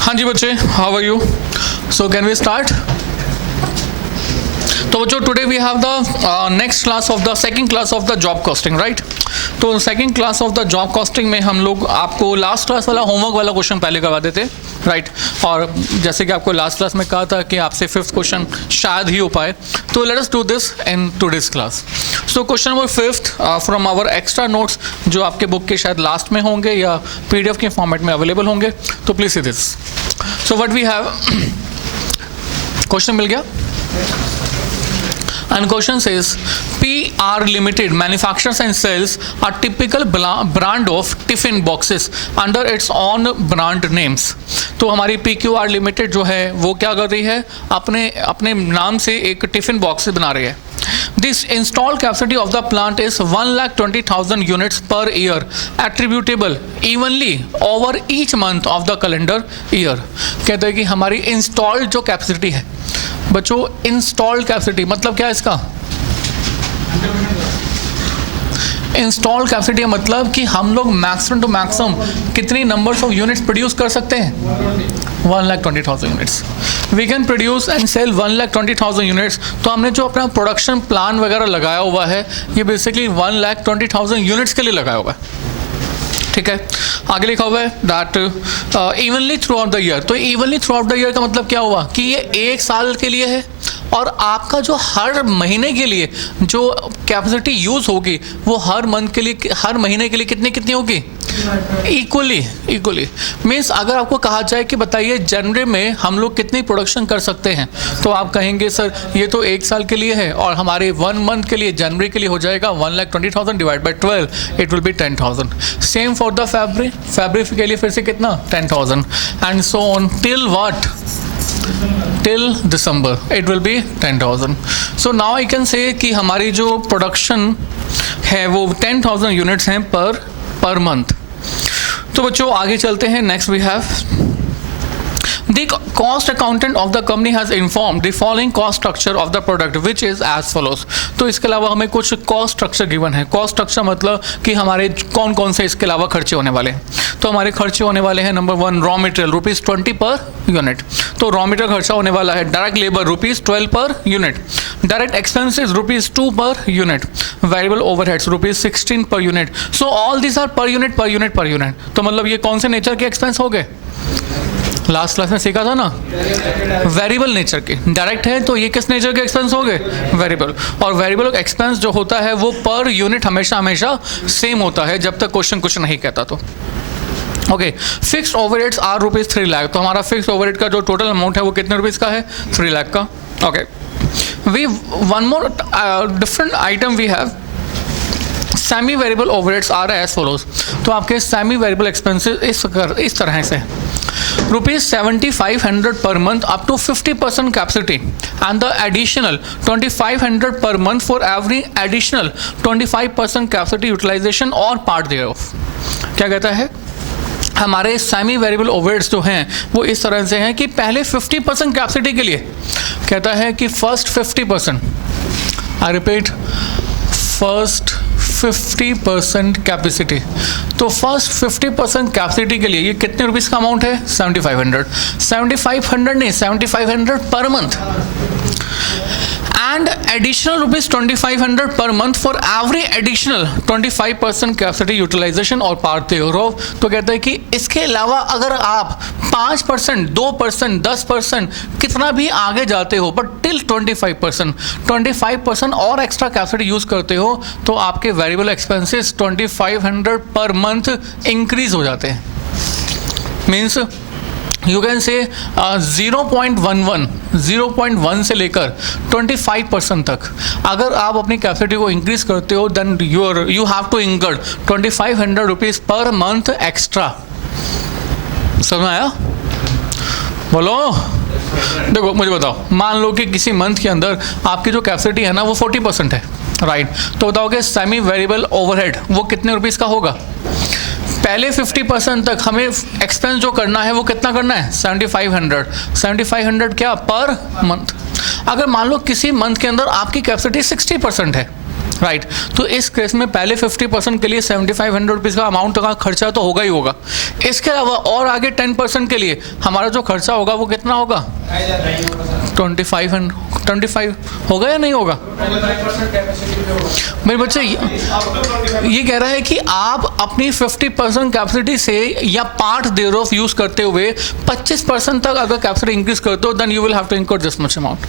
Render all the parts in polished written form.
हाँ जी बच्चे, how are you? So can we start? तो बच्चों today we have the next class of the second class of the job costing, right? तो second class of the job costing में हम लोग आपको लास्ट क्लास वाला होमवर्क वाला question पहले करवा देते, राइट? और जैसे कि आपको लास्ट क्लास में कहा था कि आपसे फिफ्थ क्वेश्चन शायद ही हो पाए, तो let us do this in today's class. So question number fifth from hour extra notes जो आपके बुक के शायद लास्ट में होंगे या पीडीएफ के फॉर्मेट में अवेलेबल होंगे, तो please see this. So what we have, question मिल गया? And question says PR Limited manufactures and sells a typical brand of tiffin boxes under its own brand names। तो हमारी PQR Limited जो है वो क्या कर रही है, अपने नाम से एक टिफिन बॉक्स बना रही है। This installed capacity of the plant is 1,20,000 units per year attributable evenly over each month of the calendar year। कहते हैं कि हमारी इंस्टॉल्ड जो कैपेसिटी है बच्चों, इंस्टॉल्ड कैपेसिटी मतलब क्या है इसका? इंस्टॉल्ड कैपेसिटी मतलब कि हम लोग मैक्सिमम टू मैक्सिमम कितनी नंबर्स ऑफ यूनिट्स प्रोड्यूस कर सकते हैं? 1,20,000 units. We can produce and sell 1,20,000 units. तो हमने जो अपना प्रोडक्शन प्लान वगैरह लगाया हुआ है ये बेसिकली 1,20,000 यूनिट्स के लिए लगाया हुआ है, ठीक है? आगे लिखा हुआ है that evenly throughout the year. तो evenly throughout the year का मतलब क्या हुआ कि ये एक साल के लिए है और आपका जो हर महीने के लिए जो कैपेसिटी यूज होगी वो हर मंथ के लिए, हर महीने के लिए कितनी होगी? इक्वली। मीन्स अगर आपको कहा जाए कि बताइए जनवरी में हम लोग कितनी प्रोडक्शन कर सकते हैं, तो आप कहेंगे सर ये तो एक साल के लिए है और हमारे 1 मंथ के लिए जनवरी के लिए हो जाएगा 1,20,000 divide by 12 it will be 10,000। Same for the fabric के लिए फिर से कितना? 10,000 and so on till what? Till December it will be 10,000। So now I can say कि हमारी जो प्रोडक्शन है वो 10,000 यूनिट्स हैं पर मंथ। तो बच्चों आगे चलते हैं। Next we have The cost accountant of the company has informed the following cost structure of the product which is as follows। तो इसके अलावा हमें कुछ कॉस्ट स्ट्रक्चर गिवन है। कॉस्ट स्ट्रक्चर मतलब कि हमारे कौन कौन से इसके अलावा खर्चे होने वाले हैं। तो हमारे खर्चे होने वाले हैं नंबर 1 रॉ मटेरियल ₹20 पर यूनिट। तो रॉ मटेरियल खर्चा होने वाला है। Direct labour ₹12 per unit. Direct expenses ₹2 per unit. Variable overheads ₹16 per unit. So all this are per unit. तो मतलब ये कौन से नेचर के एक्सपेंस हो गए? लास्ट क्लास में सीखा था ना, वेरिएबल नेचर के। डायरेक्ट है तो ये किस नेचर के एक्सपेंस हो गए? वेरिएबल। और वेरिएबल एक्सपेंस जो होता है वो पर यूनिट हमेशा सेम होता है जब तक क्वेश्चन कुछ नहीं कहता तो। Okay, fixed overheads are ₹3 lakh. तो हमारा फिक्स्ड ओवरहेड का जो टोटल अमाउंट है वो कितने रुपीज़ का है? 3 लाख का। Okay, we one more different item we have semi variable overheads are as follows. तो आपके सेमी वेरिएबल एक्सपेंसेस इस तरह से ₹7,500 per month up to 50% capacity and the additional 2,500 per month for every additional 25% capacity utilization or part thereof। क्या कहता है? हमारे semi variable overheads जो हैं वो इस तरह से हैं कि पहले 50% कैपेसिटी के लिए कहता है कि first 50%, I repeat, first 50% capacity. तो फर्स्ट 50% कैपेसिटी के लिए ये कितने रुपीस का अमाउंट है? 7,500 नहीं, 7,500 per month and additional ₹2,500 per month for every additional 25% capacity utilisation और पार्ट thereof। तो कहते हैं कि इसके अलावा अगर आप 5%, 2%, 10% कितना भी आगे जाते हो बट टिल 25% और एक्स्ट्रा कैपेसिटी यूज करते हो तो आपके variable expenses 2,500 per month increase हो जाते हैं। मीन्स यू कैन से 0.1 से लेकर 25% तक अगर आप अपनी कैपेसिटी को इंक्रीज करते हो देन यू हैव टू इनकर 2,500 रुपीज़ पर मंथ एक्स्ट्रा। समझ में आया? बोलो। देखो मुझे बताओ, मान लो कि किसी मंथ के अंदर आपकी जो कैपेसिटी है ना वो 40% है, राइट? तो बताओगे सेमी वेरिएबल ओवरहेड वो कितने रुपीज़ का होगा? पहले 50% तक हमें एक्सपेंस जो करना है वो कितना करना है? 7,500 क्या पर मंथ। अगर मान लो किसी मंथ के अंदर आपकी कैपेसिटी 60% है, राइट तो इस केस में पहले 50% के लिए 7500 रुपीज़ का अमाउंट का खर्चा तो होगा ही होगा। इसके अलावा और आगे 10% के लिए हमारा जो खर्चा होगा वो कितना होगा? 25 होगा या नहीं होगा? मेरे बच्चे ये कह रहा है कि आप अपनी 50% कैपेसिटी से या पार्ट देयर ऑफ यूज करते हुए 25% तक अगर कैपेसिटी इंक्रीज करते हो then you will have to incur this much amount.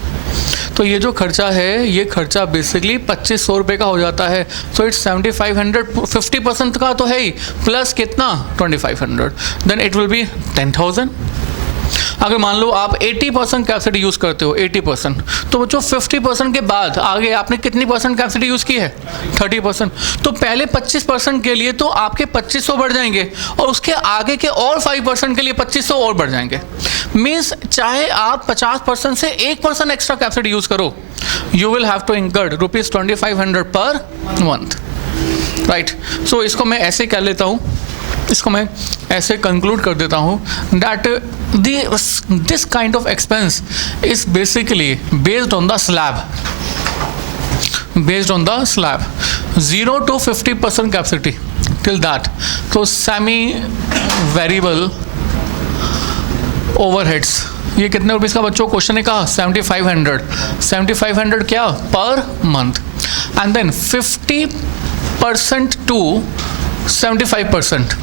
तो ये जो खर्चा है ये खर्चा बेसिकली 2500 रुपये का हो जाता है। सो इट्स 7500, 50% का तो है ही, प्लस कितना 2500, देन इट विल बी 10,000। अगर मान लो आप 80% कैपेसिटी यूज़ करते हो 80%, तो जो 50% के बाद आगे आपने कितनी परसेंट कैपेसिटी यूज़ की है? 30%। तो पहले 25% के लिए तो आपके 2500 बढ़ जाएंगे और उसके आगे के और 5% के लिए 2500 और बढ़ जाएंगे। मीन्स चाहे आप 50% से 1% एक्स्ट्रा कैपेसिटी यूज़ करो, यू विल हैव टू इंकर ₹2500 पर मंथ, राइट। सो इसको मैं ऐसे कह लेता हूँ, इसको मैं ऐसे कंक्लूड कर देता हूँ that this kind of expense is basically based on the slab, 0 to 50% capacity till that. तो सेमी वेरिएबल ओवरहेड्स ये कितने रुपीज़ का बच्चों क्वेश्चन ने कहा? 7500 क्या per month, and then 50% to 75%,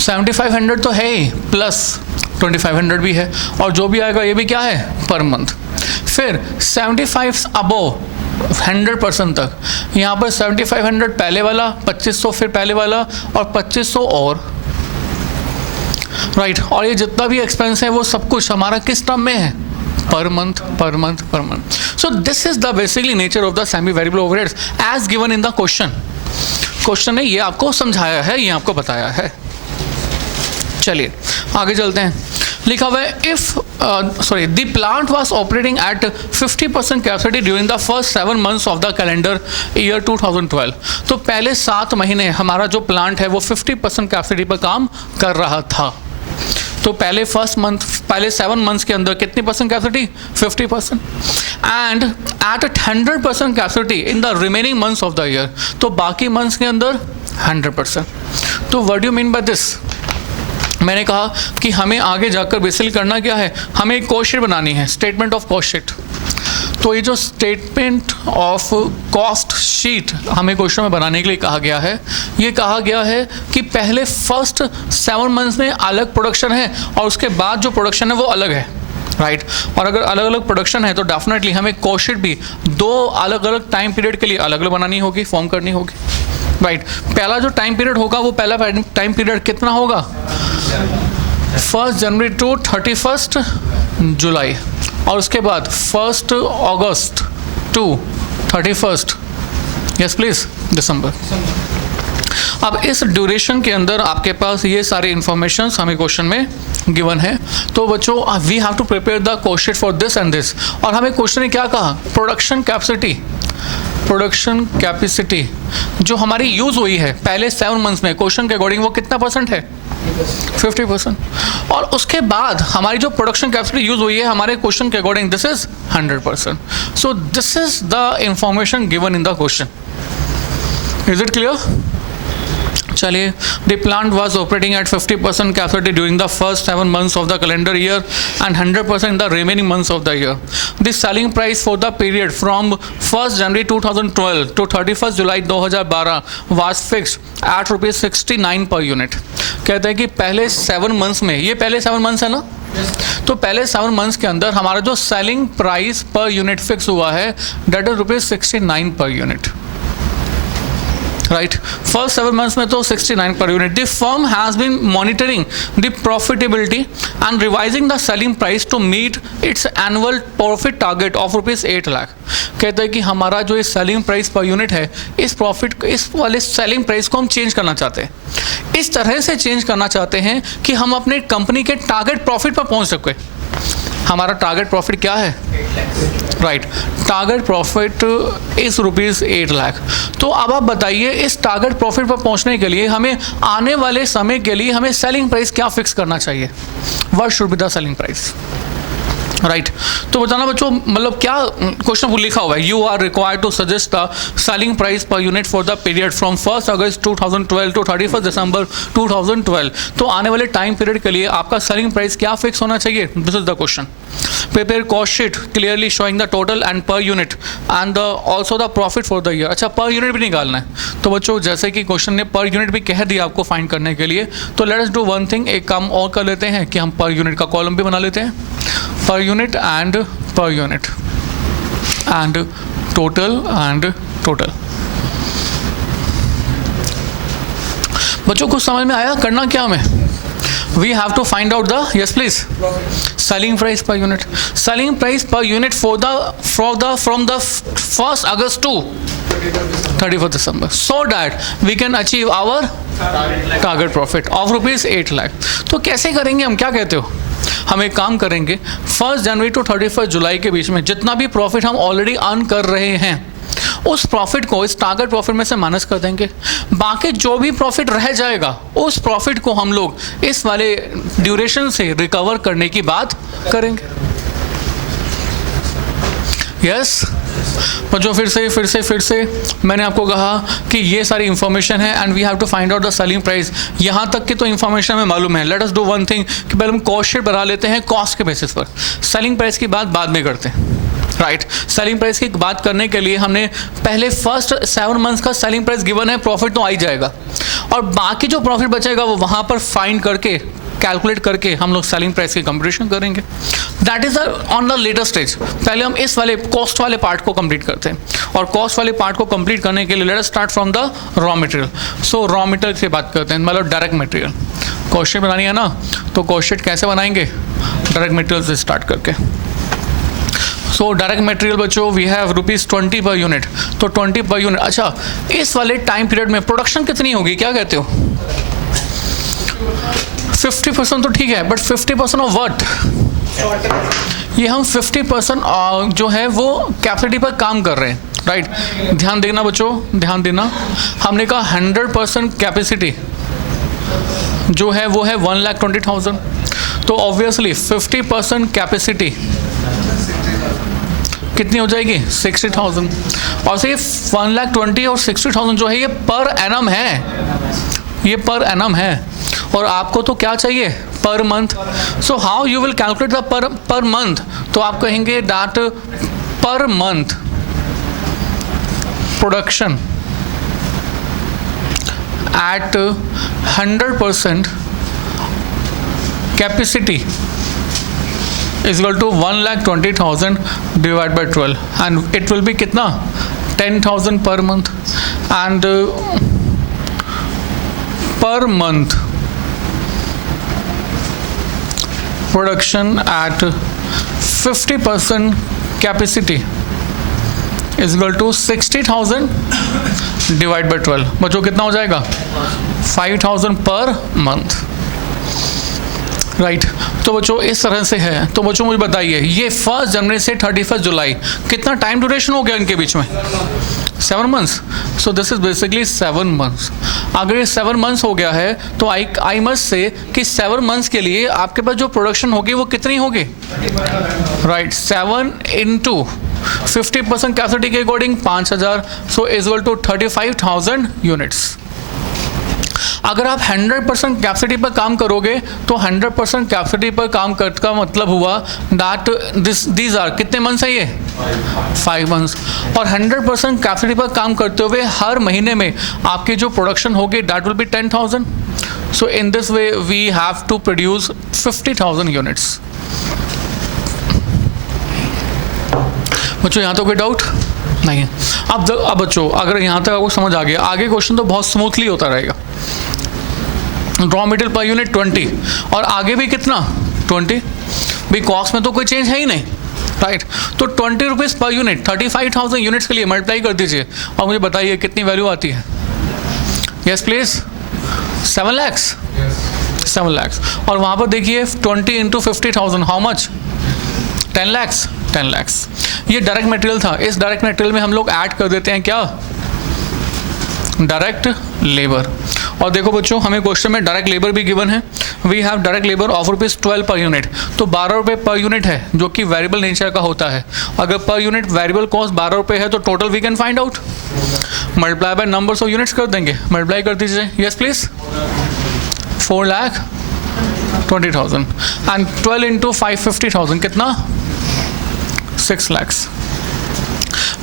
7500 तो है ही, प्लस 2500 भी है, और जो भी आएगा ये भी क्या है? Per month. फिर 75 अबोव 100% तक, यहाँ पर 7500 पहले वाला, 2500 फिर पहले वाला और 2500 और, राइट। और ये जितना भी एक्सपेंस है वो सब कुछ हमारा किस टर्म में है? पर month, per month, per month. So this is the basically nature of the semi variable overheads as given in the question ने ये आपको समझाया है, ये आपको बताया है। चलिए आगे चलते हैं। लिखा हुआ है the plant was operating at 50% capacity during the first 7 months of the calendar year 2012। तो पहले 7 महीने हमारा जो प्लांट है वो 50% कैपेसिटी पर काम कर रहा था। तो पहले 7 months के अंदर कितनी percent capacity? 50%। And at 100% capacity in the remaining months of the year, तो बाकी मंथ्स के अंदर 100%। तो what do you mean by this? मैंने कहा कि हमें आगे जाकर बेसिकली करना क्या है, हमें एक कॉस्ट शीट बनानी है, स्टेटमेंट ऑफ कॉस्ट शीट। तो ये जो स्टेटमेंट ऑफ कॉस्ट शीट हमें क्वेश्चन में बनाने के लिए कहा गया है, ये कहा गया है कि पहले फर्स्ट 7 months में अलग प्रोडक्शन है और उसके बाद जो प्रोडक्शन है वो अलग है, राइट। और अगर अलग अलग प्रोडक्शन है तो डेफिनेटली हमें कॉस्ट शीट भी 2 अलग अलग टाइम पीरियड के लिए अलग अलग बनानी होगी, फॉर्म करनी होगी, राइट। पहला जो टाइम पीरियड होगा वो पहला टाइम पीरियड कितना होगा? 1 जनवरी टू 31 जुलाई, और उसके बाद 1 अगस्त टू 31 यस प्लीज दिसंबर। अब इस ड्यूरेशन के अंदर आपके पास ये सारी इंफॉर्मेशन हमें क्वेश्चन में गिवन है। तो बच्चों we have to prepare the cost sheet for this and this. और हमें क्वेश्चन ने क्या कहा? प्रोडक्शन कैपेसिटी जो हमारी यूज़ हुई है पहले 7 months में, क्वेश्चन के अकॉर्डिंग वो कितना परसेंट है? 50%। और उसके बाद हमारी जो प्रोडक्शन कैपेसिटी यूज हुई है हमारे क्वेश्चन के according this is 100%। So this is the information given in the question. Is it clear? चलिए, the plant was operating at 50% capacity during the first 7 months of the calendar year and 100% in the remaining months of the year. The selling price for the period from 1 January 2012 to 31 July 2012 was fixed at ₹69 per unit. कहते हैं कि पहले 7 months में, ये पहले 7 months है ना, तो पहले 7 months के अंदर हमारा जो selling price per unit fix हुआ है that is ₹69 per unit, right. First 7 months में तो 69 per unit. The firm has been monitoring the profitability and revising the selling price to meet its annual profit target of ₹8 lakh. कहते हैं कि हमारा जो ये सेलिंग प्राइस पर यूनिट है, इस वाले सेलिंग प्राइस को हम चेंज करना चाहते हैं। इस तरह से चेंज करना चाहते हैं कि हम अपने कंपनी के टारगेट प्रॉफिट पर पहुंच सके। हमारा टारगेट प्रॉफिट क्या है? राइट, टारगेट प्रॉफिट इस ₹8 लाख। तो अब आप बताइए, इस टारगेट प्रॉफिट पर पहुंचने के लिए हमें आने वाले समय के लिए हमें सेलिंग प्राइस क्या फिक्स करना चाहिए? What should be the selling price? Right तो बताना बच्चों, मतलब क्या क्वेश्चन लिखा हुआ है, you are required to suggest the selling price per unit for the period from 1 August 2012 to 31 December 2012। तो आने वाले टाइम पीरियड के लिए आपका सेलिंग प्राइस क्या फिक्स होना चाहिए, this is the question. Prepare cost sheet clearly showing the total and per unit and the also the profit for the year. अच्छा, पर यूनिट भी निकालना है। तो बच्चों जैसे कि क्वेश्चन ने पर यूनिट भी कह दिया आपको फाइंड करने के लिए, तो let us do one thing, एक काम और कर लेते हैं कि हम पर यूनिट का कॉलम भी बना लेते हैं, per unit and per unit and total and total। बच्चों कुछ समझ में आया करना क्या हमें? We have to find out the, yes please, selling price per unit, selling price per unit from the 1st August to 31st December, so that we can achieve our target profit of rupees 8 lakh। तो कैसे करेंगे हम, क्या कहते हो? हम एक काम करेंगे, 1 जनवरी टू 31 जुलाई के बीच में जितना भी प्रॉफिट हम ऑलरेडी अर्न कर रहे हैं उस प्रॉफिट को इस टारगेट प्रॉफिट में से माइनस कर देंगे। बाकी जो भी प्रॉफिट रह जाएगा उस प्रॉफिट को हम लोग इस वाले ड्यूरेशन से रिकवर करने की बात करेंगे। यस बच्चों, फिर से मैंने आपको कहा कि ये सारी इंफॉर्मेशन है and we have to find out the selling price. यहाँ तक की तो इंफॉर्मेशन हमें मालूम है। Let us do one thing कि पहले हम कॉस्ट शीट बना लेते हैं, कॉस्ट के बेसिस पर सेलिंग प्राइस की बात बाद में करते हैं। राइट सेलिंग प्राइस की बात करने के लिए हमने पहले फर्स्ट 7 मंथ्स का सेलिंग प्राइस गिवन है, प्रॉफिट तो आ ही जाएगा और बाकी जो प्रॉफिट बचेगा वो वहाँ पर फाइंड करके कैलकुलेट करके हम लोग सेलिंग प्राइस की कंप्यूटेशन करेंगे। That is on the later stage. पहले हम इस वाले कॉस्ट वाले पार्ट को कंप्लीट करते हैं और कॉस्ट वाले पार्ट को कंप्लीट करने के लिए late us start from the raw material. So raw material से बात करते हैं, मतलब डायरेक्ट मटेरियल। कॉस्ट शीट बनानी है ना, तो कॉस्ट शीट कैसे बनाएंगे? डायरेक्ट मटेरियल से स्टार्ट करके। सो डायरेक्ट मटेरियल बच्चों वी हैव ₹20 पर यूनिट, तो 20 पर यूनिट। अच्छा, इस वाले टाइम पीरियड में प्रोडक्शन कितनी होगी, क्या कहते हो? 50% तो ठीक है, बट 50% ऑफ व्हाट? ये हम 50% जो है वो कैपेसिटी पर काम कर रहे हैं। राइट ध्यान देना बच्चों, ध्यान देना। हमने कहा 100% कैपेसिटी जो है वो है 1,20,000। तो ऑब्वियसली 50% कैपेसिटी कितनी हो जाएगी? 60,000। और से 1,20,000 और 60,000 जो है ये पर एनम है, ये पर एनम है और आपको तो क्या चाहिए? पर month. So how you will calculate the per month? तो आप कहेंगे that per month production at 100% capacity is equal to 1,20,000 divided by 12 and it will be कितना? 10,000 per month and per month production at 50% capacity is equal to 60,000 divided by 12। बच्चों कितना हो जाएगा? 5,000 per month। Right तो बच्चों इस तरह से है। तो बच्चों मुझे बताइए ये 1 जनवरी से 31 जुलाई कितना टाइम ड्यूरेशन हो गया इनके बीच में? 7 months. So this is basically 7 months. अगर ये 7 मंथ्स हो गया है तो आई मस्ट से कि 7 मंथ्स के लिए आपके पास जो प्रोडक्शन होगी वो कितनी होगी? राइट 7 into 50% कैपेसिटी के according 5,000। So is equal to 35,000 units. अगर आप 100% कैपेसिटी पर काम करोगे तो 100% कैपेसिटी पर काम करने का मतलब हुआ दैट दीज आर कितने मंथ्स है ये? 5 मंथ्स। और 100% कैपेसिटी पर काम करते हुए हर महीने में आपकी जो प्रोडक्शन होगी that will be 10,000। So in this way we have to produce 50,000 units. बच्चों यहाँ तो कोई डाउट नहीं है? अब बच्चों अगर यहाँ तक आपको समझ आ गया, आगे क्वेश्चन तो बहुत स्मूथली होता रहेगा। रॉ मटेरियल पर यूनिट 20 और आगे भी कितना? 20। भाई कॉस्ट में तो कोई चेंज है ही नहीं। राइट तो 20 रुपीज़ पर यूनिट 35,000 यूनिट्स के लिए मल्टीप्लाई कर दीजिए और मुझे बताइए कितनी वैल्यू आती है? Yes please 7 lakhs। 7 lakhs। और वहाँ पर देखिए 20 into 50,000 how much? 10 lakhs। 10 lakhs। ये डायरेक्ट मटेरियल था। इस डायरेक्ट मटेरियल में हम लोग ऐड कर देते हैं क्या? Direct labour. और देखो बच्चों, हमें क्वेश्चन में डायरेक्ट लेबर भी गिवन है। We have direct labour of ₹12 per unit, तो 12 रुपये पर यूनिट है जो कि वेरिएबल नेचर का होता है। अगर पर यूनिट वेरिएबल कॉस्ट 12 रुपये है तो total we can find out, multiply by numbers of units कर देंगे। मल्टीप्लाई कर दीजिए, यस प्लीज। 4,20,000 एंड 12 इंटू 550,000 कितना? 6 लाख।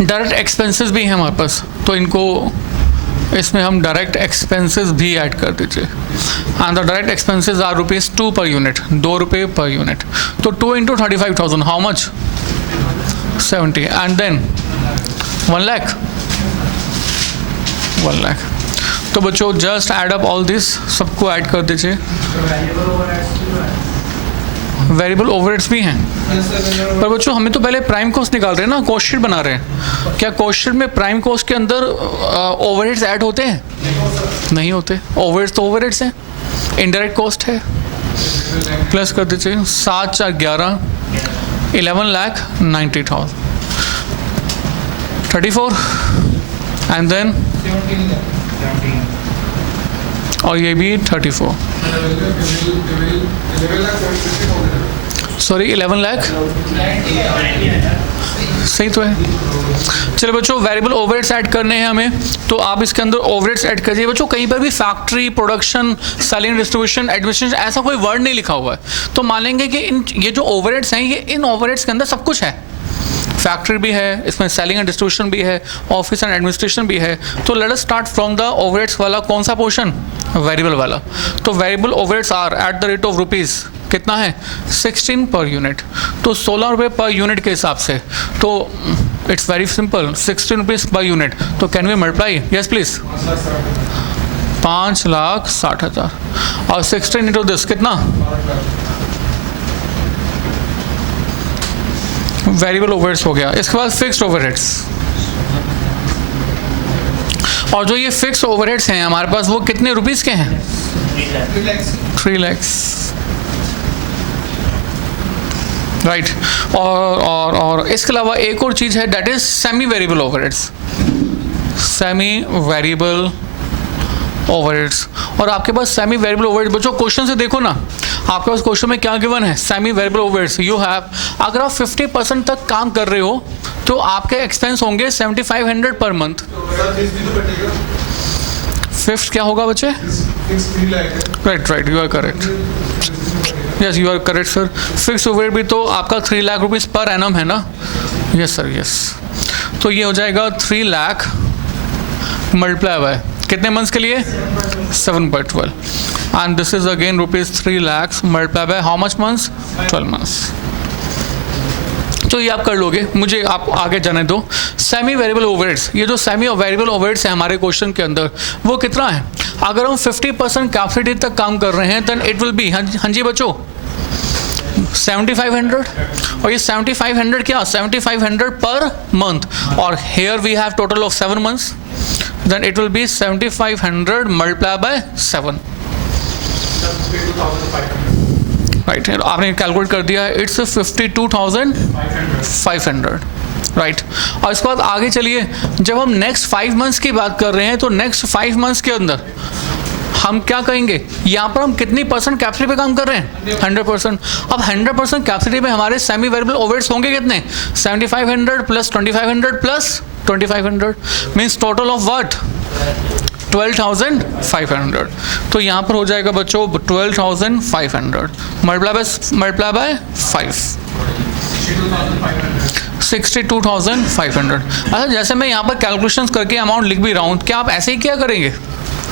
डायरेक्ट एक्सपेंसेस भी हैं हमारे पास, तो इनको इसमें हम डायरेक्ट एक्सपेंसेस भी ऐड कर दीजिए। And the direct expenses are ₹2 per unit, 2 रुपये पर यूनिट। तो 2 into 35,000 how much? 70 and then 1 lakh. 1 lakh. तो बच्चों just add up all this, सबको ऐड कर दीजिए। वेरिएबल ओवरहेड्स भी हैं, पर बच्चों हमें तो पहले प्राइम कॉस्ट निकाल रहे हैं ना, कॉस्ट शीट बना रहे हैं। क्या कॉस्ट शीट में प्राइम कॉस्ट के अंदर ओवरहेड्स ऐड होते हैं? नहीं होते। ओवरहेड्स तो ओवरहेड्स हैं, इनडायरेक्ट कॉस्ट है। प्लस कर दीजिए 7 4 11, 11,90,000, 34 एंड देन और ये भी 34, सॉरी 11 लाख, सही तो है। चलो बच्चों वेरिएबल ओवरहेड्स ऐड करने हैं हमें, तो आप इसके अंदर ओवरहेड्स ऐड करिए। बच्चों कहीं पर भी factory, production, selling, distribution, administration ऐसा कोई वर्ड नहीं लिखा हुआ है, तो मान लेंगे कि ये जो ओवरहेड्स हैं ये इन ओवरहेड्स के अंदर सब कुछ है। फैक्ट्री भी है, इसमें सेलिंग एंड डिस्ट्रीब्यूशन भी है, ऑफिस एंड एडमिनिस्ट्रेशन भी है। तो let us start from the overheads वाला कौन सा पोर्शन? वेरिएबल वाला। तो variable overheads are at the rate of rupees कितना है? 16 पर यूनिट। तो 16 रुपये पर यूनिट के हिसाब से, तो it's very simple, 16 rupees per unit. तो can we multiply? Yes please. 5,60,000 और 16 इंटू दिस कितना? वेरिएबल ओवरहेड्स हो गया। इसके बाद फिक्स्ड ओवरहेड्स, और जो ये फिक्स्ड ओवरहेड्स हैं हमारे पास वो कितने रुपीस के हैं? 3 लाख, राइट। और इसके अलावा एक और चीज़ है, that is semi variable overheads. Semi variable overheads, और आपके पास सेमी वेरिएबल ओवरहेड्स, बच्चों क्वेश्चन से देखो ना, आपके पास क्वेश्चन में क्या गिवन है? Semi variable overheads you have, अगर आप 50% तक काम कर रहे हो तो आपके एक्सपेंस होंगे 7,500 पर मंथ। फिफ्थ क्या होगा बच्चे? Right, you are correct, yes you are correct sir. Fix overhead भी तो आपका 3 लाख रुपीज़ पर एनम है ना? Yes sir, yes. तो ये हो जाएगा 3 लाख मल्टीप्लाई बाय कितने मंथ्स के लिए? 7/12 and this is again ₹3 lakh multiply by how much months? 12 months. तो ये आप कर लोगे, मुझे आप आगे जाने दो। सेमी वेरिएबल ओवरहेड्स, ये जो सेमी वेरिएबल ओवरहेड्स है हमारे क्वेश्चन के अंदर वो कितना है? अगर हम 50% कैपेसिटी तक काम कर रहे हैं देन इट विल बी, हाँ जी बच्चों, 7,500। और ये 7,500 क्या? 7,500 पर मंथ, और here we have total of 7 months, then it will be 7,500 multiply by 7, right. आपने कैलकुलेट कर दिया, इट्स 52,500, राइट। और इसके बाद आगे चलिए, जब हम नेक्स्ट 5 मंथ्स की बात कर रहे हैं तो नेक्स्ट 5 मंथ्स के अंदर हम क्या कहेंगे? यहाँ पर हम कितनी परसेंट कैपेसिटी पे काम कर रहे हैं? 100%। अब 100% कैपेसिटी पे हमारे सेमी वेरिएबल ओवरहेड्स होंगे कितने? 7,500 plus 2,500 plus 2,500 means total of what? 12,500। तो यहाँ पर हो जाएगा बच्चों 12,500 मल्टीप्लाई बाय 5, 62,500। अच्छा, जैसे मैं यहाँ पर कैलकुलेशंस करके अमाउंट लिख भी रहा हूँ, क्या आप ऐसे ही क्या करेंगे?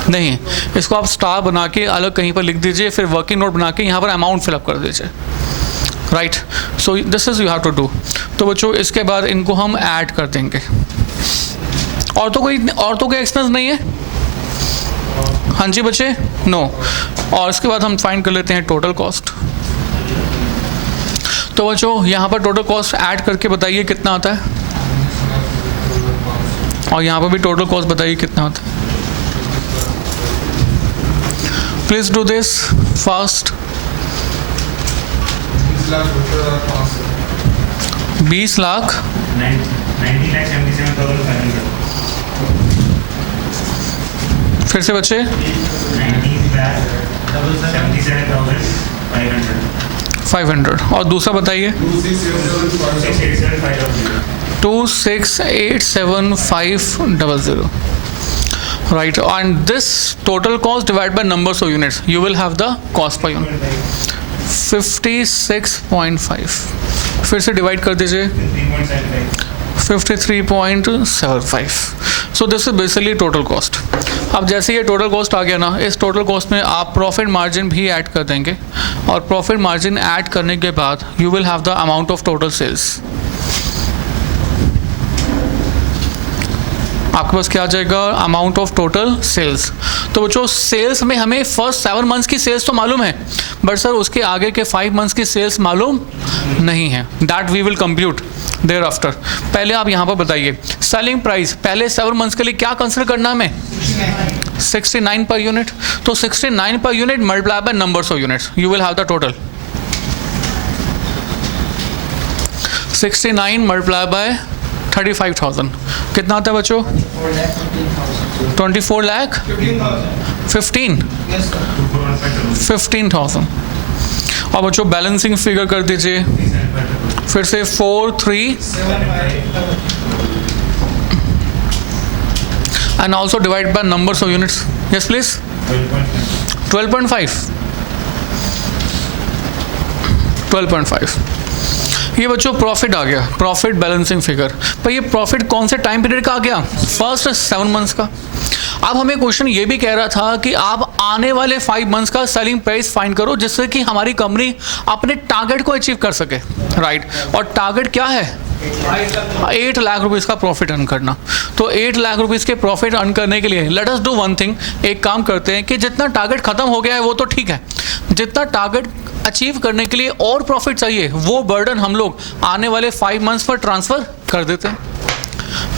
नहीं, इसको आप स्टार बना के अलग कहीं पर लिख दीजिए, फिर वर्किंग नोट बना के यहाँ पर अमाउंट फिलअप कर दीजिए, right. So this is you have to do. तो बच्चों इसके बाद इनको हम ऐड कर देंगे। और तो कोई एक्सपेंस नहीं है? हाँ जी बच्चे, नो। और इसके बाद हम फाइंड कर लेते हैं टोटल कॉस्ट। तो बच्चों यहाँ पर टोटल कॉस्ट ऐड करके बताइए कितना आता है, और यहाँ पर भी टोटल कॉस्ट बताइए कितना आता है। Please do this fast. 20 lakh 90,77,500 फिर से बच्चे 500 और दूसरा बताइए 2687500 right, and this total cost divided by numbers of units, you will have the cost per unit 56.5, फिर से डिवाइड कर दीजिए 53.75. So this is basically total cost. अब जैसे ये टोटल कॉस्ट आ गया ना, इस टोटल कॉस्ट में आप प्रॉफिट मार्जिन भी ऐड कर देंगे और प्रॉफिट मार्जिन ऐड करने के बाद you will have the amount of total sales. आपके पास क्या आ जाएगा? Amount of total sales. तो बच्चों सेल्स में हमें फर्स्ट 7 मंथ्स की सेल्स तो मालूम है, बट सर उसके आगे के 5 मंथ्स की सेल्स मालूम नहीं है. That we will compute thereafter. पहले आप यहाँ पर बताइए सेलिंग प्राइस पहले 7 मंथ्स के लिए क्या कंसिडर करना हमें? 69 पर यूनिट. तो 69 per unit multiply by numbers of units, you will have the total 69 multiply by 35,000 कितना आता है बच्चों? 24 लाख 15,000. और बच्चों बैलेंसिंग फिगर कर दीजिए फिर से 4,3 and also divide by numbers of units. Yes please. 12.5. 12.5. ये बच्चों प्रॉफिट आ गया, प्रॉफिट बैलेंसिंग फिगर. पर ये प्रॉफिट कौन से टाइम पीरियड का आ गया? फर्स्ट 7 मंथ्स का. अब हमें क्वेश्चन ये भी कह रहा था कि आप आने वाले 5 मंथ्स का सेलिंग प्राइस फाइंड करो जिससे कि हमारी कंपनी अपने टारगेट को अचीव कर सके, राइट. और टारगेट क्या है? 8 लाख रुपीज़ का प्रॉफिट अर्न करना. तो 8 लाख रुपीज़ के प्रॉफिट अर्न करने के लिए late us do one thing. एक काम करते हैं कि जितना टारगेट खत्म हो गया है वो तो ठीक है, जितना टारगेट अचीव करने के लिए और प्रॉफिट चाहिए वो बर्डन हम लोग आने वाले 5 मंथ्स पर ट्रांसफ़र कर देते हैं.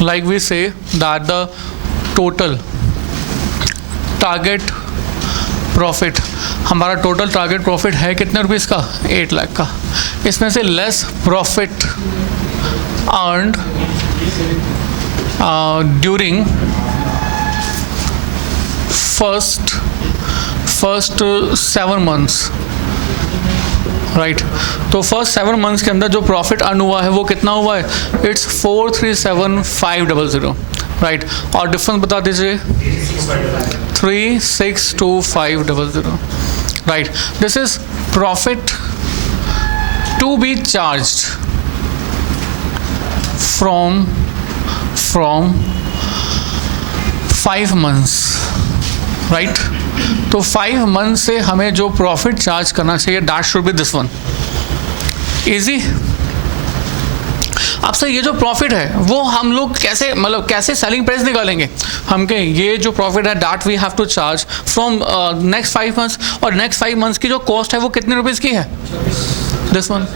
Like we say that the total target profit, हमारा टोटल टारगेट प्रॉफिट है कितने रुपीज़ का? 8 लाख का. इसमें से less profit earned during first 7 months, right. तो फर्स्ट 7 मंथ्स के अंदर जो प्रॉफिट अर्न हुआ है वो कितना हुआ है? It's 437,500, right. और डिफरेंस बता दीजिए 362,500, right. This is profit to be charged from 5 months, right. तो 5 मंथ से हमें जो प्रॉफिट चार्ज करना चाहिए that should be this one. Easy. अब सर ये जो प्रॉफिट है वो हम लोग कैसे, मतलब कैसे सेलिंग प्राइस निकालेंगे? हम के ये जो प्रॉफिट है that we have to charge from next 5 months. और नेक्स्ट 5 मंथ्स की जो कॉस्ट है वो कितने रुपीज़ की है? This one.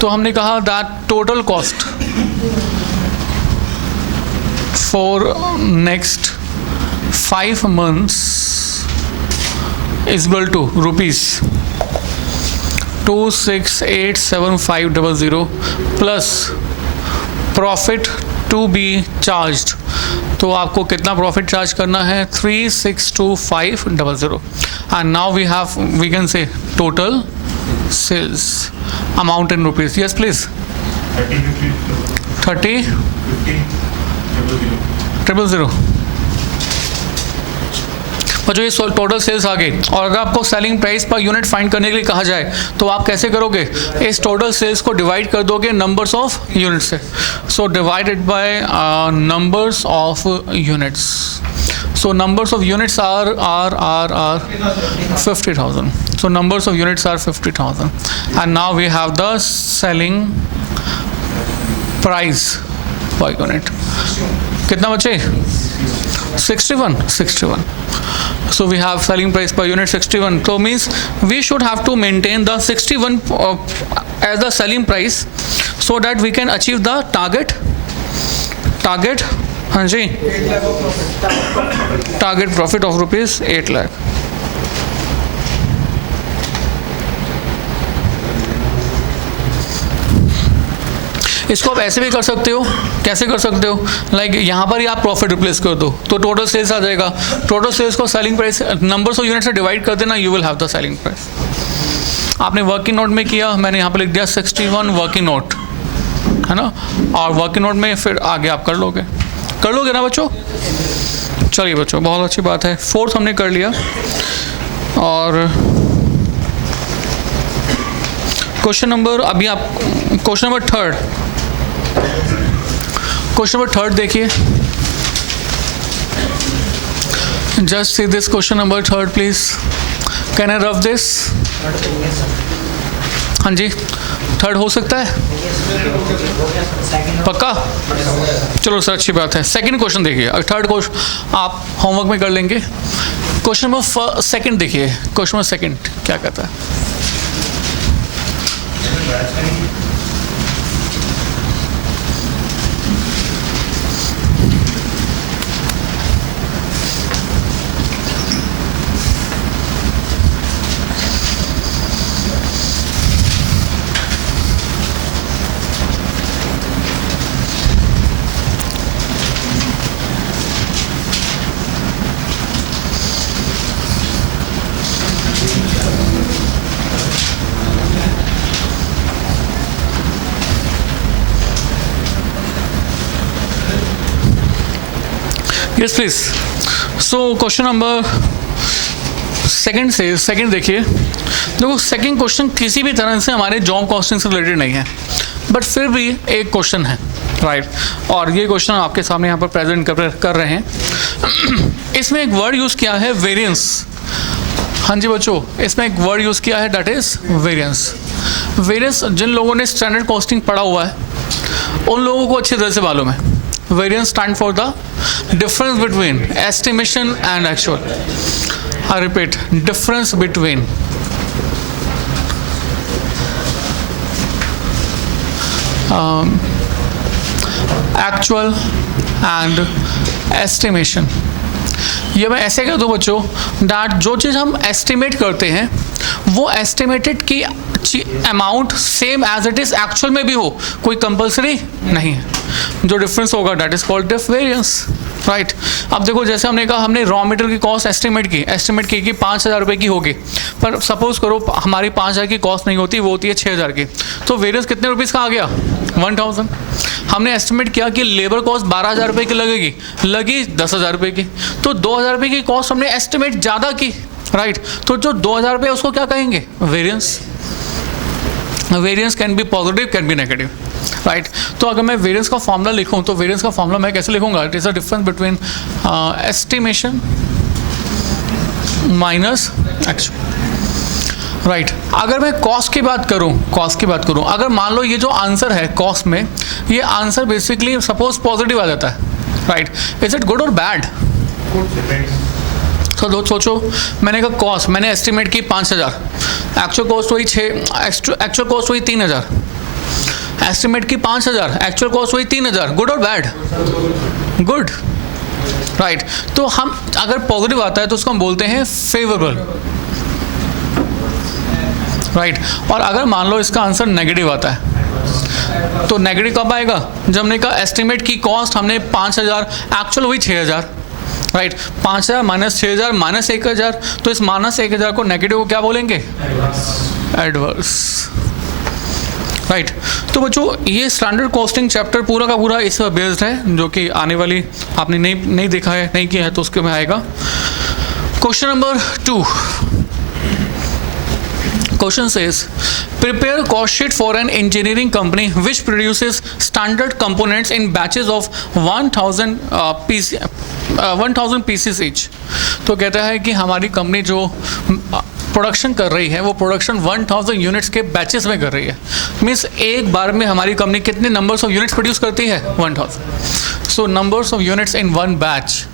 तो हमने कहा that total cost for next 5 months is equal to rupees 2687500 plus profit to be charged. तो आपको कितना प्रॉफिट चार्ज करना है? 362,500. and now we can say total sales amount in rupees. Yes please. 30,000. और जो ये टोटल सेल्स आ गई, और अगर आपको selling price per unit find करने के लिए कहा जाए तो आप कैसे करोगे? इस टोटल सेल्स को डिवाइड कर दोगे नंबर्स ऑफ यूनिट्स से. So divided by numbers of units. So numbers of units are 50,000. So numbers of units are 50,000. And now we have the selling price per unit. कितना बचे? 61. So we have selling price per unit 61. So means we should have to maintain the 61 as the selling price so that we can achieve the target. हाँ जी, target profit of rupees 8 lakh. इसको आप ऐसे भी कर सकते हो, कैसे कर सकते हो, लाइक यहाँ पर ही आप प्रॉफिट रिप्लेस कर दो तो टोटल सेल्स आ जाएगा। टोटल सेल्स को selling price numbers of unit से डिवाइड कर देना, you will have the selling price. आपने वर्किंग नोट में किया, मैंने यहाँ पर लिख दिया 61 वर्किंग नोट, है ना, और वर्किंग नोट में फिर आगे आप कर लोगे ना बच्चों। चलिए बच्चों, बहुत अच्छी बात है, फोर्थ हमने कर लिया। और क्वेश्चन नंबर, अभी आप क्वेश्चन नंबर थर्ड देखिए। Just see this question number third please, can I rough this? हाँ जी, थर्ड हो सकता है पक्का? चलो सर, अच्छी बात है। सेकंड क्वेश्चन देखिए, थर्ड क्वेश्चन आप होमवर्क में कर लेंगे। क्वेश्चन नंबर सेकंड देखिए, क्वेश्चन नंबर सेकंड क्या कहता है? Yes please. So question number second देखिए। देखो, सेकंड क्वेश्चन किसी भी तरह से हमारे जॉब कॉस्टिंग से रिलेटेड नहीं है, बट फिर भी एक क्वेश्चन है, राइट। और ये क्वेश्चन आपके सामने यहाँ पर प्रेजेंट कर रहे हैं। इसमें एक वर्ड यूज़ किया है वेरिएंस। हाँ जी बच्चों, इसमें एक वर्ड यूज़ किया है, दैट इज़ वेरिएंस। वेरिएंस जिन लोगों ने स्टैंडर्ड कॉस्टिंग पढ़ा हुआ है उन लोगों को अच्छी तरह से मालूम है। Variance stand for the difference between estimation and actual. I repeat, difference between actual and estimation. ये मैं ऐसे कह दूँ बच्चों, that जो चीज़ हम estimate करते हैं वो estimated की amount same as it is actual में भी हो, कोई कंपलसरी नहीं है। जो डिफरेंस होगा that is called variance, right. अब देखो, जैसे हमने कहा, हमने रॉ मटेरियल की कॉस्ट एस्टिमेट की कि 5,000 रुपये की होगी, पर सपोज करो हमारी 5,000 की कॉस्ट नहीं होती, वो होती है 6,000 की, तो वेरिएंस कितने रुपीज़ का आ गया? 1,000। हमने एस्टिमेट किया कि लेबर कॉस्ट 12,000 रुपये की लगेगी, लगी 10,000 रुपये की, तो 2,000 रुपये की कॉस्ट हमने एस्टिमेट ज़्यादा की, राइट। तो जो 2,000 रुपये उसको क्या कहेंगे? Variance. Variance can be positive, can be negative, right. तो अगर मैं वेरिएंस का फॉर्मूला लिखूं तो वेरिएंस का फॉर्मूला मैं कैसे लिखूंगा? It is a difference between estimation minus actual, right. अगर मैं कॉस्ट की बात करूं, अगर मान लो ये जो आंसर है कॉस्ट में, ये आंसर बेसिकली सपोज पॉजिटिव आ जाता है, राइट। इज इट गुड और बैड? तो सोचो, मैंने कहा कॉस्ट मैंने एस्टिमेट की 5,000, एक्चुअल कॉस्ट हुई 3,000, एस्टिमेट की 5,000, एक्चुअल कॉस्ट हुई 3,000, गुड और बैड? Good, right. तो हम अगर पॉजिटिव आता है तो उसको हम बोलते हैं फेवरेबल, राइट। और अगर मान लो इसका आंसर नेगेटिव आता है तो नेगेटिव कब आएगा? जब हमने कहा एस्टिमेट की कॉस्ट हमने 5,000, एक्चुअल हुई 6,000, राइट। 5,000 माइनस 6,000 माइनस 1,000, तो इस माइनस 1,000 को नेगेटिव को क्या बोलेंगे? Adverse, right. तो बच्चों, ये स्टैंडर्ड कॉस्टिंग चैप्टर पूरा का पूरा इस पर बेस्ड है, जो कि आने वाली आपने नहीं देखा है, नहीं किया है तो उसके में आएगा। Question number 2, question says prepare cost sheet for an engineering company which produces standard components in batches of 1,000 pieces each। तो कहता है कि हमारी कंपनी जो प्रोडक्शन कर रही है वो प्रोडक्शन 1,000 यूनिट्स के बैचेस में कर रही है। मीन्स एक बार में हमारी कंपनी कितने नंबर्स ऑफ यूनिट्स प्रोड्यूस करती है? 1,000। So numbers of units in one batch,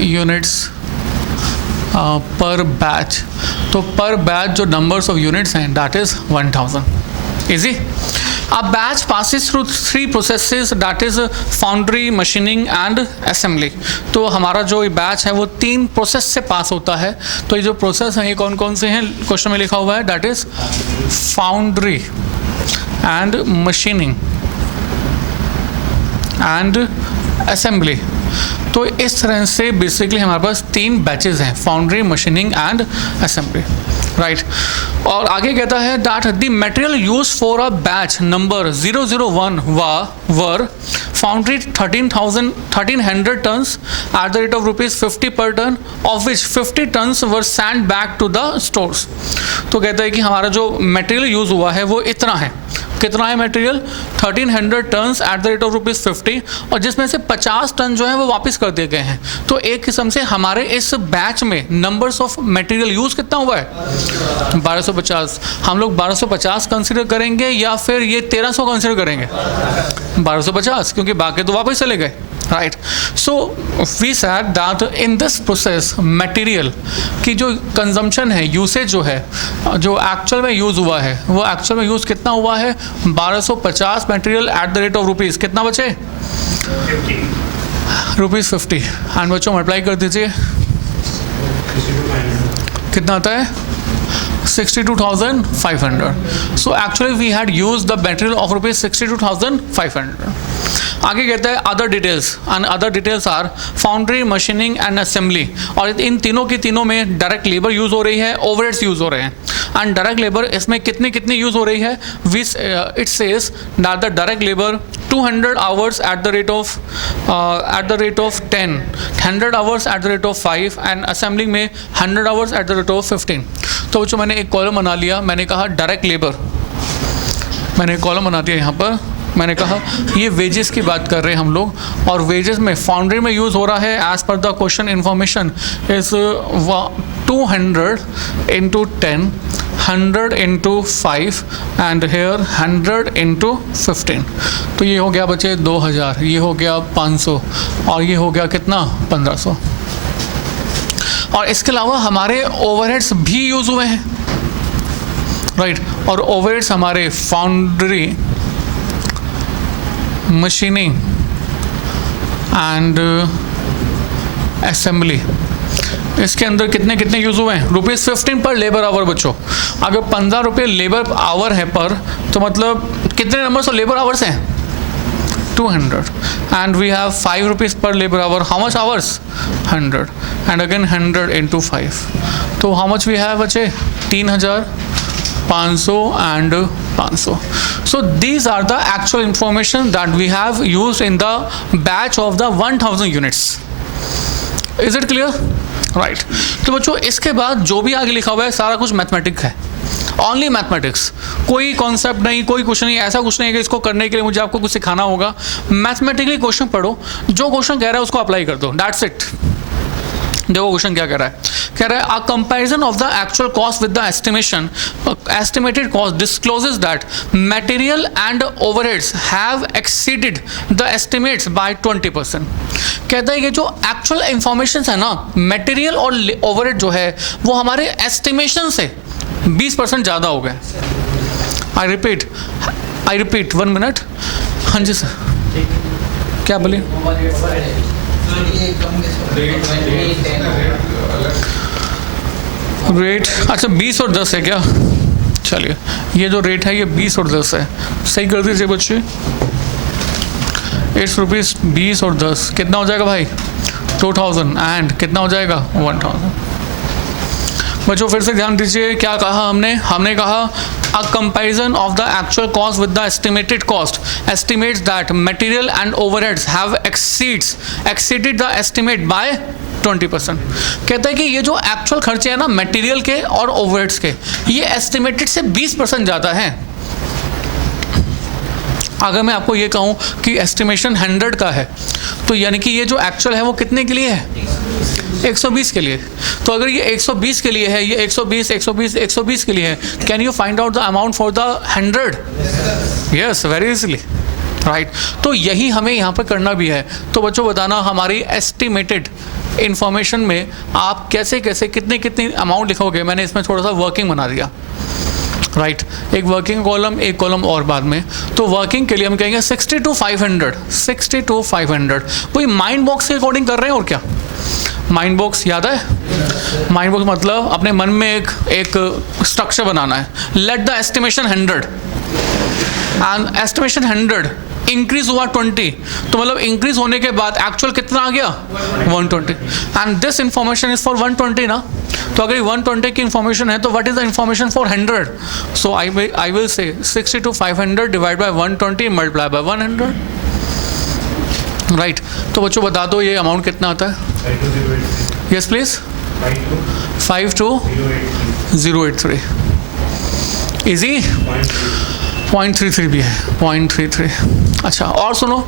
units per batch, तो पर बैच जो नंबर्स ऑफ यूनिट्स हैं that is 1,000। Easy. A batch passes through 3 processes, that is foundry, machining and assembly। तो हमारा जो batch है वो 3 प्रोसेस से पास होता है। तो ये जो प्रोसेस हैं ये कौन कौन से हैं? क्वेश्चन में लिखा हुआ है, that is foundry, and machining and assembly. तो इस तरह से बेसिकली हमारे पास 3 बैचेस हैं, foundry, machining and assembly, right. और आगे कहता है that the material use for a batch number 001 were foundry 1300 tons at the rate of ₹50 per ton, of which 50 tons were send back to the stores. तो कहता है कि हमारा जो मटेरियल यूज हुआ है वो इतना है, कितना है material, 1300 tons at the rate of ₹50, और जिसमें से 50 टन जो है वो वापस कर दिए गए हैं। तो एक किस्म से हमारे इस बैच में नंबर्स ऑफ मटेरियल यूज कितना हुआ है, 1250। हम लोग 1250 कंसिडर करेंगे या फिर ये 1300 कंसिडर करेंगे, 1250, क्योंकि बाकी तो वापस चले गए, right. So we said that in this process material की जो कंजम्पशन है, यूसेज जो है, जो एक्चुअल में यूज़ हुआ है, वो एक्चुअल में यूज़ कितना हुआ है, 1250 material at the rate of rupees, कितना बचे, ₹50। एंड बच्चों मल्टीप्लाई कर दीजिए, कितना आता है, 62,500. So actually we had used the material of ₹62,500. आगे कहता है other details, and other details are foundry, machining and assembly. और इन तीनों की तीनों में डायरेक्ट लेबर यूज़ हो रही है, ओवरहेड्स यूज़ हो रहे हैं। एंड डायरेक्ट लेबर इसमें कितनी यूज़ हो रही है, which it says that the direct labour 200 hours eight the rate of 10, 100 hours eight the rate of 5, and assembling में 100 hours eight the rate of 15। तो जो मैंने एक कॉलम बना लिया, मैंने कहा डायरेक्ट लेबर, मैंने एक कॉलम बना दिया यहाँ पर, मैंने कहा ये वेजेस की बात कर रहे हैं हम लोग, और वेजेस में फाउंड्री में यूज़ हो रहा है as per the question information is 200 into 10, 100 into 5 and here 100 into 15। तो ये हो गया बच्चे 2000, ये हो गया 500, और ये हो गया कितना 1500। और इसके अलावा हमारे ओवरहेड्स भी यूज़ हुए हैं, राइट। और ओवरहेड्स हमारे फाउंड्री, मशीनिंग एंड असेंबली, इसके अंदर कितने यूज़ हुए हैं, ₹15 पर लेबर आवर। बच्चों अगर 15 रुपये लेबर आवर है पर, तो मतलब कितने नंबर्स ऑफ लेबर आवर्स हैं, 200, एंड वी हैव ₹5 पर labour our, how much hours, 100, and again 100 into 5, तो हाउ मच वी हैव बच्चे, 3,500 and 500. So these are the actual information that we have used in the batch of the 1000 units. Is it clear? Right. तो बच्चों इसके बाद जो भी आगे लिखा हुआ है सारा कुछ मैथमेटिक्स है, ओनली मैथमेटिक्स, कोई कॉन्सेप्ट नहीं, कोई क्वेश्चन नहीं, ऐसा कुछ नहीं है कि इसको करने के लिए मुझे आपको कुछ सिखाना होगा। मैथमेटिकली क्वेश्चन पढ़ो, जो क्वेश्चन कह रहा है उसको अप्लाई कर दो, दैट्स इट। देखो क्वेश्चन क्या कह रहा है, a comparison of the actual cost with the estimation, estimated cost discloses that material and overheads have exceeded the estimates by 20%। कहता है कि जो एक्चुअल इंफॉर्मेशन है ना, मटेरियल और ओवरहेड जो है वो हमारे एस्टिमेशन से 20% ज़्यादा हो गए। I repeat 1 minute. हाँ जी सर, क्या बोलिए, रेट अच्छा 20 और 10 है क्या, चलिए ये जो रेट है ये 20 और 10 है, सही कर दीजिए बच्चे। ₹8, 20 और 10 कितना हो जाएगा भाई, 2000, एंड कितना हो जाएगा 1000। बच्चों फिर से ध्यान दीजिए, क्या कहा हमने कहा a comparison of the actual cost with the estimated cost estimates that material and overheads have exceeded the estimate by 20%। कहता है कि ये जो एक्चुअल खर्चे हैं ना मटेरियल के और ओवरहेड्स के, ये एस्टिमेटेड से 20% ज़्यादा है। अगर मैं आपको ये कहूँ कि एस्टिमेशन 100 का है, तो यानी कि ये जो एक्चुअल है वो कितने के लिए है, 120 के लिए। तो अगर ये 120 के लिए है, ये 120 के लिए है, can you find out the amount for the 100? Yes, very easily, right. तो यही हमें यहाँ पर करना भी है। तो बच्चों बताना हमारी एस्टिमेटेड इंफॉर्मेशन में आप कैसे कितनी अमाउंट लिखोगे। मैंने इसमें थोड़ा सा वर्किंग बना दिया, राइट। एक वर्किंग कॉलम, एक कॉलम और बाद में। तो वर्किंग के लिए हम कहेंगे 60 to 500। वही माइंड बॉक्स के अकॉर्डिंग कर रहे हैं, और क्या माइंड बॉक्स याद है? माइंड बॉक्स मतलब अपने मन में एक स्ट्रक्चर बनाना है। Let the estimation 100, and estimation 100, increase हुआ 20, तो मतलब इंक्रीज होने के बाद एक्चुअल कितना आ गया 120, and this information is for 120 ना, तो अगर 120 की इंफॉर्मेशन है तो what is the information for 100, so I will say 60 to 500 divide by 120 multiply by 100, right. तो बच्चों बता दो ये अमाउंट कितना आता है? Yes please, 52083, easy. 0.33 भी है, 0.33। अच्छा और सुनो,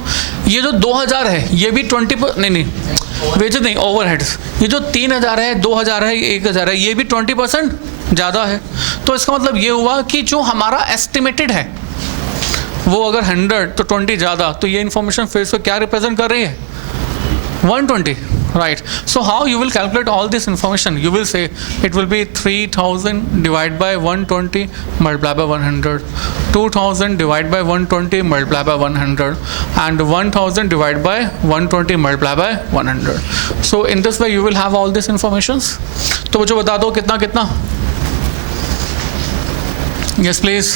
ये जो 2000 है ये भी 20 नहीं वेजेस नहीं, ओवरहेड्स, ये जो 3000 है, 2000 है, 1000 है, ये भी 20% ज़्यादा है। तो इसका मतलब ये हुआ कि जो हमारा एस्टिमेटेड है वो अगर 100 तो 20 ज़्यादा, तो ये इन्फॉर्मेशन फिर से क्या रिप्रेजेंट कर रही है? 120, right? So how you will calculate all this information? You will say it will be 3000 divided by 120 multiplied by 100, 2000 divided by 120 multiplied by 100, and 1000 divided by 120 multiplied by 100. So in this way you will have all these informations. तो बच्चों बता दो कितना कितना? Yes please.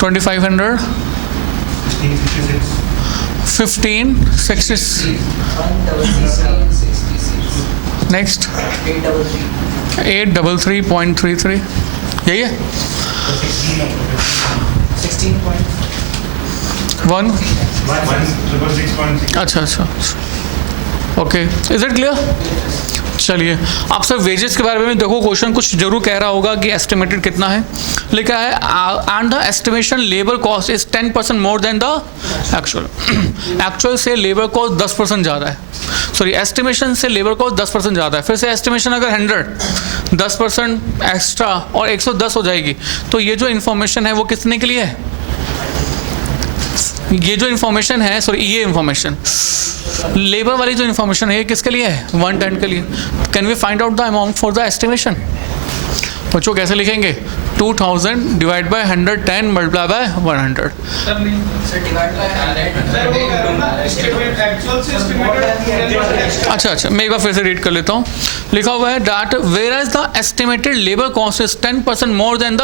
2500. 1566. Next 833.33, यही है 1. अच्छा okay, is it clear? चलिए आप सब वेजेस के बारे में देखो, क्वेश्चन कुछ जरूर कह रहा होगा कि एस्टिमेटेड कितना है, लिखा है and the estimation labour cost is 10% more than the actual. Actual से लेबर कॉस्ट 10% ज़्यादा है, सॉरी एस्टिमेशन से लेबर कॉस्ट 10% ज़्यादा है। फिर से एस्टिमेशन अगर 100, 10% एक्स्ट्रा और 110 हो जाएगी, तो ये जो इन्फॉर्मेशन है वो कितने के लिए है? ये जो इन्फॉर्मेशन है, सॉरी ये इन्फॉर्मेशन लेबर वाली जो इन्फॉर्मेशन है ये किसके लिए है? 110 के लिए। Can we find out the amount for the estimation? बच्चों कैसे लिखेंगे? 2000 डिवाइड बाय 110 मल्टीप्लाई बाय 100। अच्छा मैं एक बार फिर से रीड कर लेता हूँ। लिखा हुआ है that whereas the estimated labour cost is 10% more than the,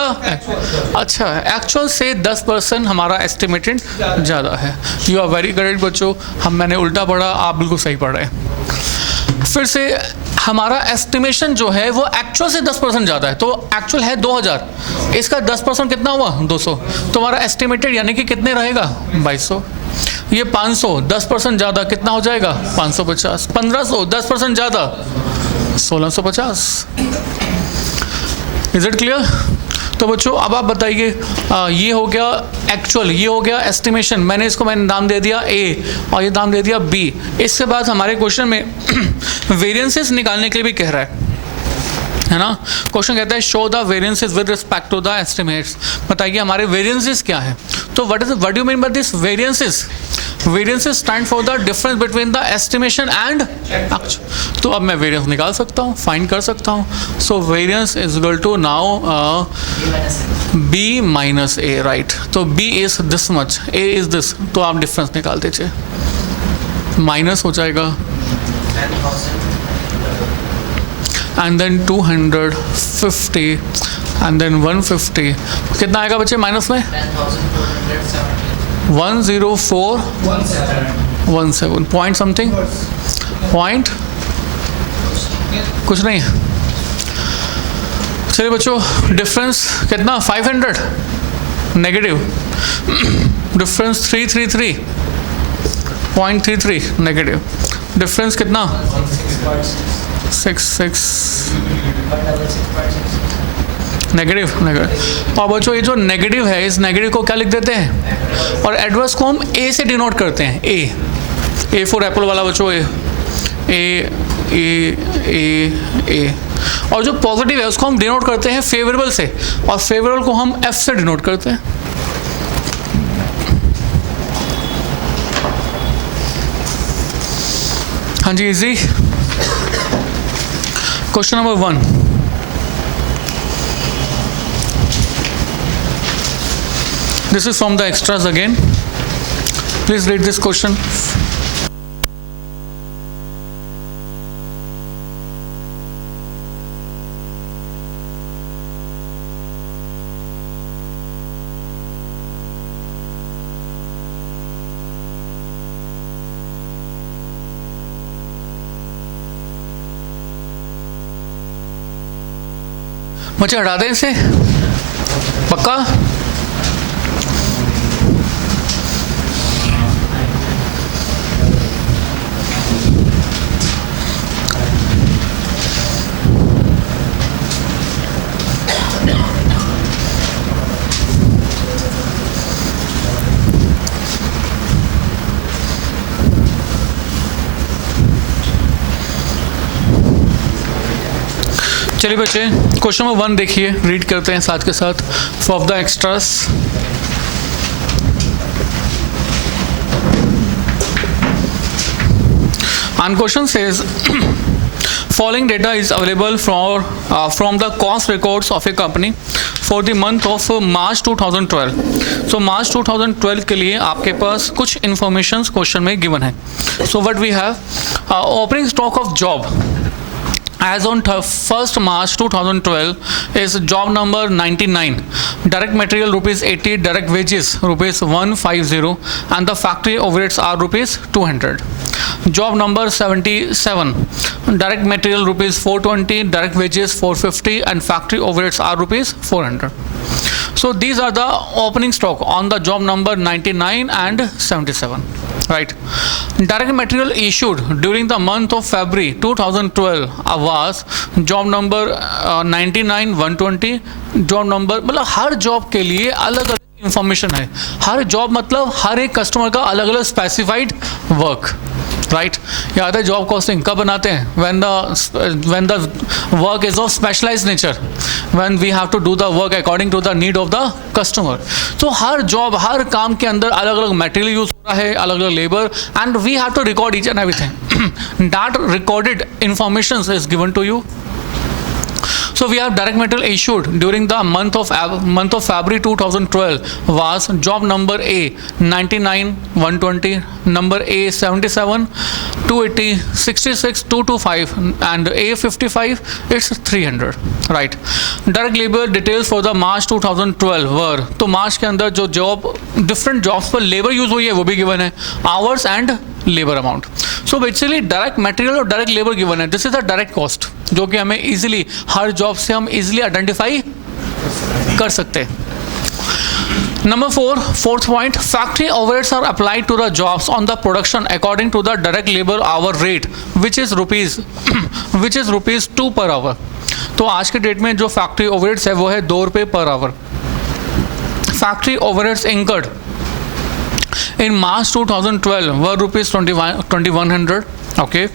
अच्छा एक्चुअल से 10% हमारा एस्टिमेटेड ज़्यादा है। यू आर वेरी करेक्ट बच्चों, मैंने उल्टा पढ़ा, आप बिल्कुल सही पढ़ रहे हैं। फिर से हमारा एस्टिमेशन जो है वो एक्चुअल से 10% ज़्यादा है, तो एक्चुअल है 2000, इसका 10% कितना हुआ? 200, तो हमारा एस्टिमेटेड यानी कि कितने रहेगा? 2200। ये 500, 10% ज़्यादा कितना हो जाएगा? 550। 1500, 10% ज़्यादा 1650। Is it clear? तो बच्चों अब आप बताइए, ये हो गया एक्चुअल, ये हो गया एस्टिमेशन, मैंने नाम दे दिया A और ये नाम दे दिया B। इसके बाद हमारे क्वेश्चन में वेरिएंसेस निकालने के लिए भी कह रहा है ना। क्वेश्चन कहता है show the variances with respect to the estimates. बताइए हमारे वेरिएंसेस क्या है? तो what do mean by this variances? Variances stand for the difference between the estimation and actual. तो अब मैं वेरिएंस निकाल सकता हूँ, फाइंड कर सकता हूँ। So variance is equal to now B minus A, right. तो B is this much, A is this, तो आप डिफरेंस निकाल दीजिए, माइनस हो जाएगा एंड देन 250 एंड देन 150, कितना आएगा बच्चे माइनस में? 10417 पॉइंट समथिंग, पॉइंट कुछ नहीं है। चलिए बच्चों डिफरेंस कितना? 500 नेगेटिव, डिफरेंस 333.33 नेगेटिव, डिफरेंस कितना? 66 नेगेटिव। और बच्चों ये जो नेगेटिव है, इस नेगेटिव को क्या लिख देते हैं? और एडवर्स को हम A से डिनोट करते हैं, A फॉर एप्पल वाला बच्चों, A। और जो पॉजिटिव है उसको हम डिनोट करते हैं फेवरेबल से, और फेवरेबल को हम F से डिनोट करते हैं। हाँ जी easy. Question number 1, this is from the extras again. Please read this question. बच्चे हटा दें इसे, पक्का? चलिए बच्चे, क्वेश्चन नंबर 1 देखिए, रीड करते हैं साथ के साथ for the extras. And question says following data is available from the cost records of a company for the month of March 2012. So March 2012 के लिए आपके पास कुछ informations क्वेश्चन में given है. So what we have, opening stock of job as on 1st March 2012 is job number 99, direct material rupees 80, direct wages rupees 150, and the factory overheads are rupees 200. Job number 77, direct material rupees 420, direct wages 450, and factory overheads are rupees 400. So these are the opening stock on the job number 99 and 77. Right. Direct material issued during the month of February 2012 was job number 99, 120. Job number मतलब हर job के लिए अलग अलग information है. हर job मतलब हर एक customer का अलग अलग स्पेसिफाइड वर्क. राइट, याद है जॉब कॉस्टिंग कब बनाते हैं? when the work is of specialized nature, when we have to do the work according to the need of the customer. तो हर जॉब, हर काम के अंदर अलग अलग मटेरियल यूज हो रहा है, अलग अलग labour, and we have to record each and everything. That recorded information is given to you. So we have direct material issued during the month of February 2012 was job number A 99, 120, number A 77, 280, 66, 225, and A 55 it's 300. Right. Direct labor details for the March 2012 were, तो मार्च के अंदर जो job different jobs पर labour use हुई है वो भी given है, hours and labour amount. So basically direct material और डायरेक्ट लेबर गिवन है. This is the direct cost जो कि हमें इजीली हर जॉब से हम इजीली आइडेंटिफाई कर सकते हैं. Number 4, fourth point, factory overheads are applied to the jobs on the production according to the direct labor hour rate which is rupees 2 per hour. तो आज के डेट में जो फैक्ट्री ओवरहेड्स है वो है 2 रुपये per hour. Factory overheads incurred in March 2012 were rupees 2100. Okay.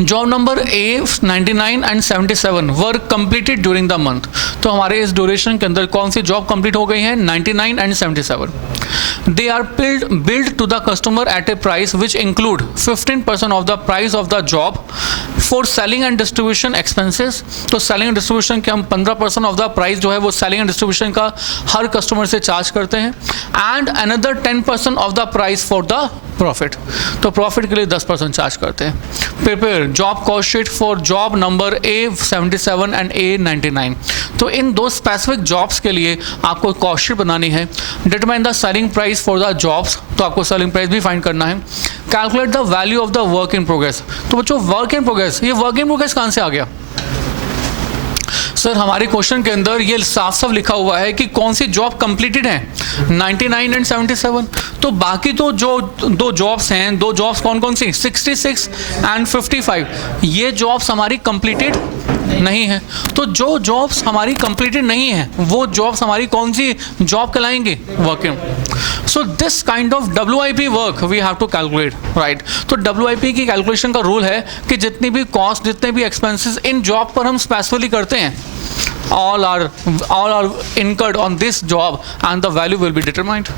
Job number A 99 and 77 were completed during the month. तो हमारे इस ड्यूरेशन के अंदर कौन सी जॉब कंप्लीट हो गई है? 99 and 77. They are build to the customer at a price which include 15% of the price of the job for selling and distribution expenses. तो सेलिंग एंड डिस्ट्रीब्यूशन के हम 15% ऑफ द प्राइस जो है वो selling and distribution का हर customer से charge करते हैं, and another 10% of the price for the profit. तो प्रॉफिट के लिए 10% चार्ज करते हैं. Prepare job cost sheet for job number A 77 and A 99. तो इन दो स्पेसिफिक जॉब्स के लिए आपको कॉस्ट शीट बनानी है. Determine the selling price for the jobs, तो आपको सेलिंग प्राइस भी फाइंड करना है. Calculate the value of the work in progress. तो बच्चों वर्क इन प्रोग्रेस, ये वर्क इन प्रोग्रेस कहाँ से आ गया? सर हमारे क्वेश्चन के अंदर ये साफ साफ लिखा हुआ है कि कौन सी जॉब कंप्लीटेड है, 99 एंड 77. तो बाकी तो जो दो जॉब्स हैं, दो जॉब्स कौन कौन सी? 66 एंड 55. ये जॉब्स हमारी कंप्लीटेड नहीं है. तो जो जॉब्स हमारी कंप्लीटेड नहीं है वो जॉब्स हमारी कौन सी जॉब कहलाएंगे? Working. So this kind of WIP work we have to calculate. Right. तो WIP की कैलकुलेशन का रूल है कि जितनी भी कॉस्ट, जितने भी एक्सपेंसेस इन जॉब पर हम स्पेसिफिकली करते हैं, all are incurred on this job and the value will be determined.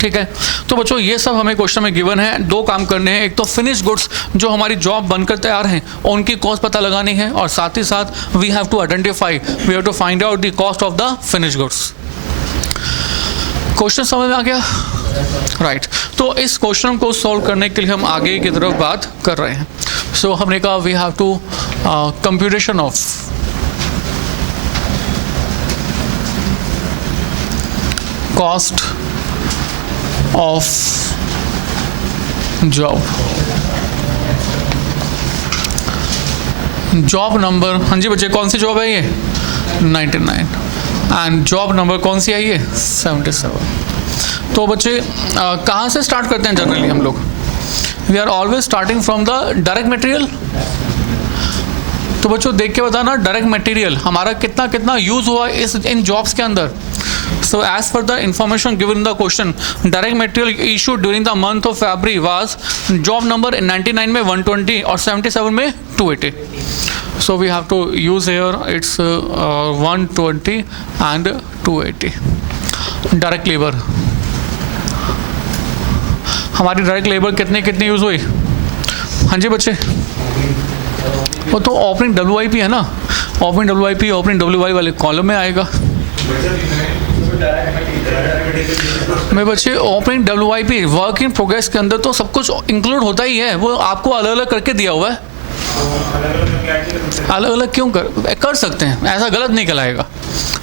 ठीक है. तो बच्चों ये सब हमें क्वेश्चन में गिवन है. दो काम करने हैं. एक तो फिनिश गुड्स जो हमारी जॉब बनकर तैयार हैं उनकी कॉस्ट पता लगानी है, और साथ ही साथ we have to identify, we have to find out the cost of the finish goods. Question समझ में आ गया? राइट. तो इस क्वेश्चन को सॉल्व करने के लिए हम आगे की तरफ बात कर रहे हैं. सो हमने कहा we have to computation of cost of job. Job number, हाँ जी बच्चे कौन सी जॉब है ये? 99। एंड जॉब नंबर कौन सी है ये? 77। तो बच्चे कहाँ से स्टार्ट करते हैं जनरली हम लोग? We are always starting from the direct material. तो बच्चों देख के बताना डायरेक्ट मटेरियल हमारा कितना कितना यूज हुआ इस इन जॉब्स के अंदर। So as per the information given in the question, direct material issue during the month of February was job number 99 में 120 और 77 में 280। So we have to use here it's 120 and 280. Direct labour, हमारी direct labour कितनी कितनी use हुई? हाँ जी बच्चे, वो तो ओपनिंग WIP है ना, ओपनिंग WIP ओपनिंग WI वाले कॉलम में आएगा। मैं बच्चे opening WIP work in progress के अंदर तो सब कुछ इंक्लूड होता ही है, वो आपको अलग अलग करके दिया हुआ है। अलग अलग क्यों कर सकते हैं, ऐसा गलत नहीं कहलाएगा,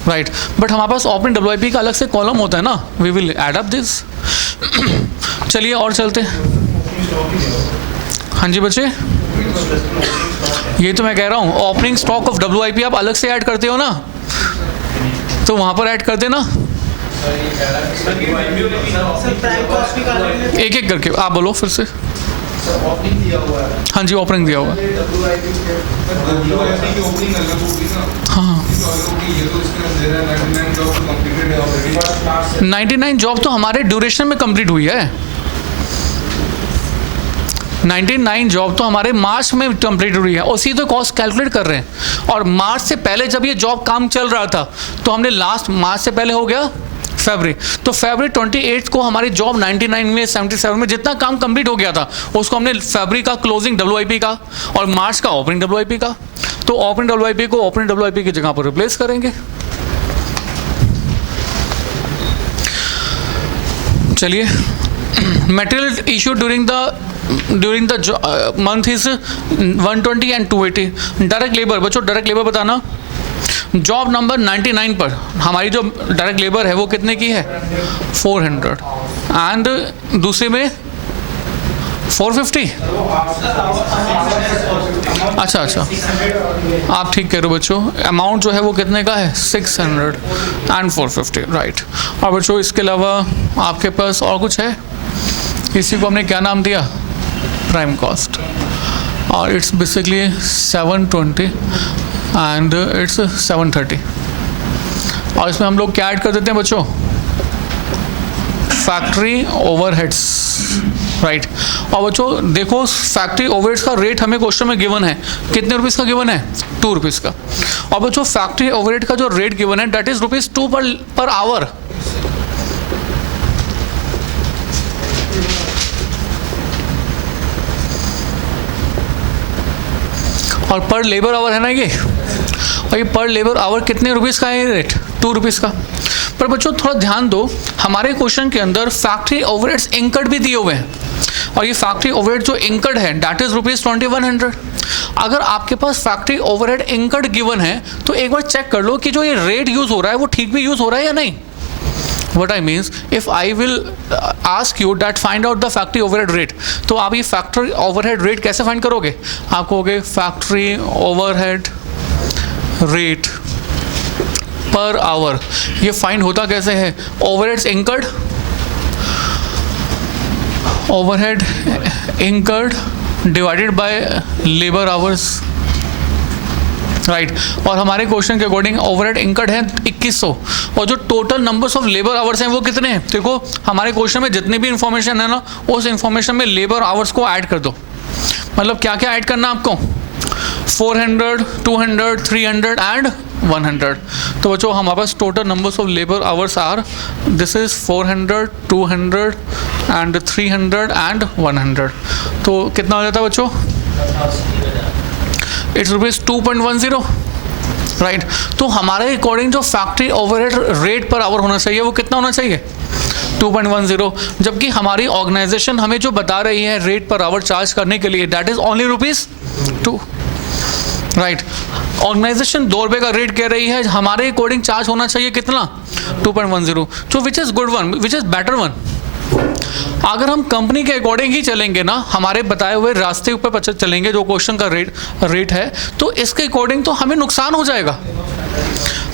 राइट। बट हमारे पास ओपनिंग WIP का अलग से कॉलम होता है ना, we will add up this. चलिए और चलते हैं। हाँ जी बच्चे, ये तो मैं कह रहा हूँ ओपनिंग स्टॉक ऑफ WIP आप अलग से ऐड करते हो ना, तो वहाँ पर ऐड कर देना एक एक करके। आप बोलो फिर से। हाँ जी ओपनिंग दिया हुआ है। हाँ 99 जॉब तो हमारे ड्यूरेशन में कंप्लीट हुई है। 99 जॉब तो हमारे मार्च में कंप्लीट हुई है, उसी तो कॉस्ट कैलकुलेट कर रहे हैं। और मार्च से पहले जब ये जॉब काम चल रहा था तो हमने लास्ट मार्च से पहले हो गया फरवरी, तो फरवरी 28 को हमारी जॉब 99 में 77 में जितना काम कंप्लीट हो गया था उसको हमने फरवरी का क्लोजिंग WIP का और मार्च का ओपनिंग WIP का, तो ओपनिंग WIP को ओपनिंग WIP की जगह पर रिप्लेस करेंगे। चलिए, material issue during the month is 120 and 280। Direct labour बच्चों, डायरेक्ट लेबर बताना जॉब नंबर 99 पर हमारी जो डायरेक्ट लेबर है वो कितने की है? 400 एंड दूसरे में 450। अच्छा आप ठीक कह रहे हो बच्चों, अमाउंट जो है वो कितने का है? 600 एंड 450, राइट। और बच्चों इसके अलावा आपके पास और कुछ है? इसी को हमने क्या नाम दिया? प्राइम कॉस्ट, और इट्स बेसिकली 720 एंड इट्स 730। और इसमें हम लोग क्या ऐड कर देते हैं बच्चों? Factory overheads, right. और बच्चों देखो फैक्ट्री ओवरहेड्स का रेट हमें क्वेश्चन में गिवन है, कितने रुपीस का गिवन है? 2 रुपीस का। और बच्चों फैक्ट्री ओवरहेड का जो रेट गिवन है दैट इज ₹2 पर आवर। और पर लेबर आवर है ना ये, और ये पर लेबर आवर कितने रुपीस का है रेट? 2 रुपीस का। पर बच्चों थोड़ा ध्यान दो, हमारे क्वेश्चन के अंदर फैक्ट्री ओवरहेड्स इंकर्ड भी दिए हुए हैं, और ये फैक्ट्री ओवरहेड जो इंकर्ड है दैट इज ₹2100। अगर आपके पास फैक्ट्री ओवरहेड इंकर्ड गिवन है तो एक बार चेक कर लो कि जो ये रेट यूज हो रहा है वो ठीक भी यूज हो रहा है या नहीं। What I means, if I will ask you that find out the factory overhead rate, तो आप ये factory overhead rate कैसे find करोगे? आप कहोगे factory overhead rate per hour। ये find होता कैसे है? overheads incurred, overhead incurred divided by labor hours, right. और हमारे क्वेश्चन के अकॉर्डिंग ओवरहेड इंकर्ड है 2100, और जो total numbers of labour hours हैं वो कितने हैं? देखो हमारे क्वेश्चन में जितनी भी इंफॉर्मेशन है ना उस इंफॉर्मेशन में लेबर आवर्स को ऐड कर दो। मतलब क्या क्या ऐड करना आपको? 400, 200, 300 एंड 100। तो बच्चों हमारे पास total numbers of labour hours are this is 400, 200 and 300 and 100। तो कितना हो जाता है बच्चों? It's ₹2.10, right. तो हमारे अकॉर्डिंग जो factory overhead rate per hour होना चाहिए वो कितना होना चाहिए? 2.10। जबकि हमारी ऑर्गेनाइजेशन हमें जो बता रही है रेट पर आवर चार्ज करने के लिए that is only ₹2, right. Organisation ₹2 का रेट कह रही है, हमारे अकॉर्डिंग चार्ज होना चाहिए कितना? 2.10, जो which is good one, which is better one, अगर हम कंपनी के अकॉर्डिंग ही चलेंगे ना, हमारे बताए हुए रास्ते ऊपर चलेंगे जो क्वेश्चन का रेट है, तो इसके अकॉर्डिंग तो हमें नुकसान हो जाएगा।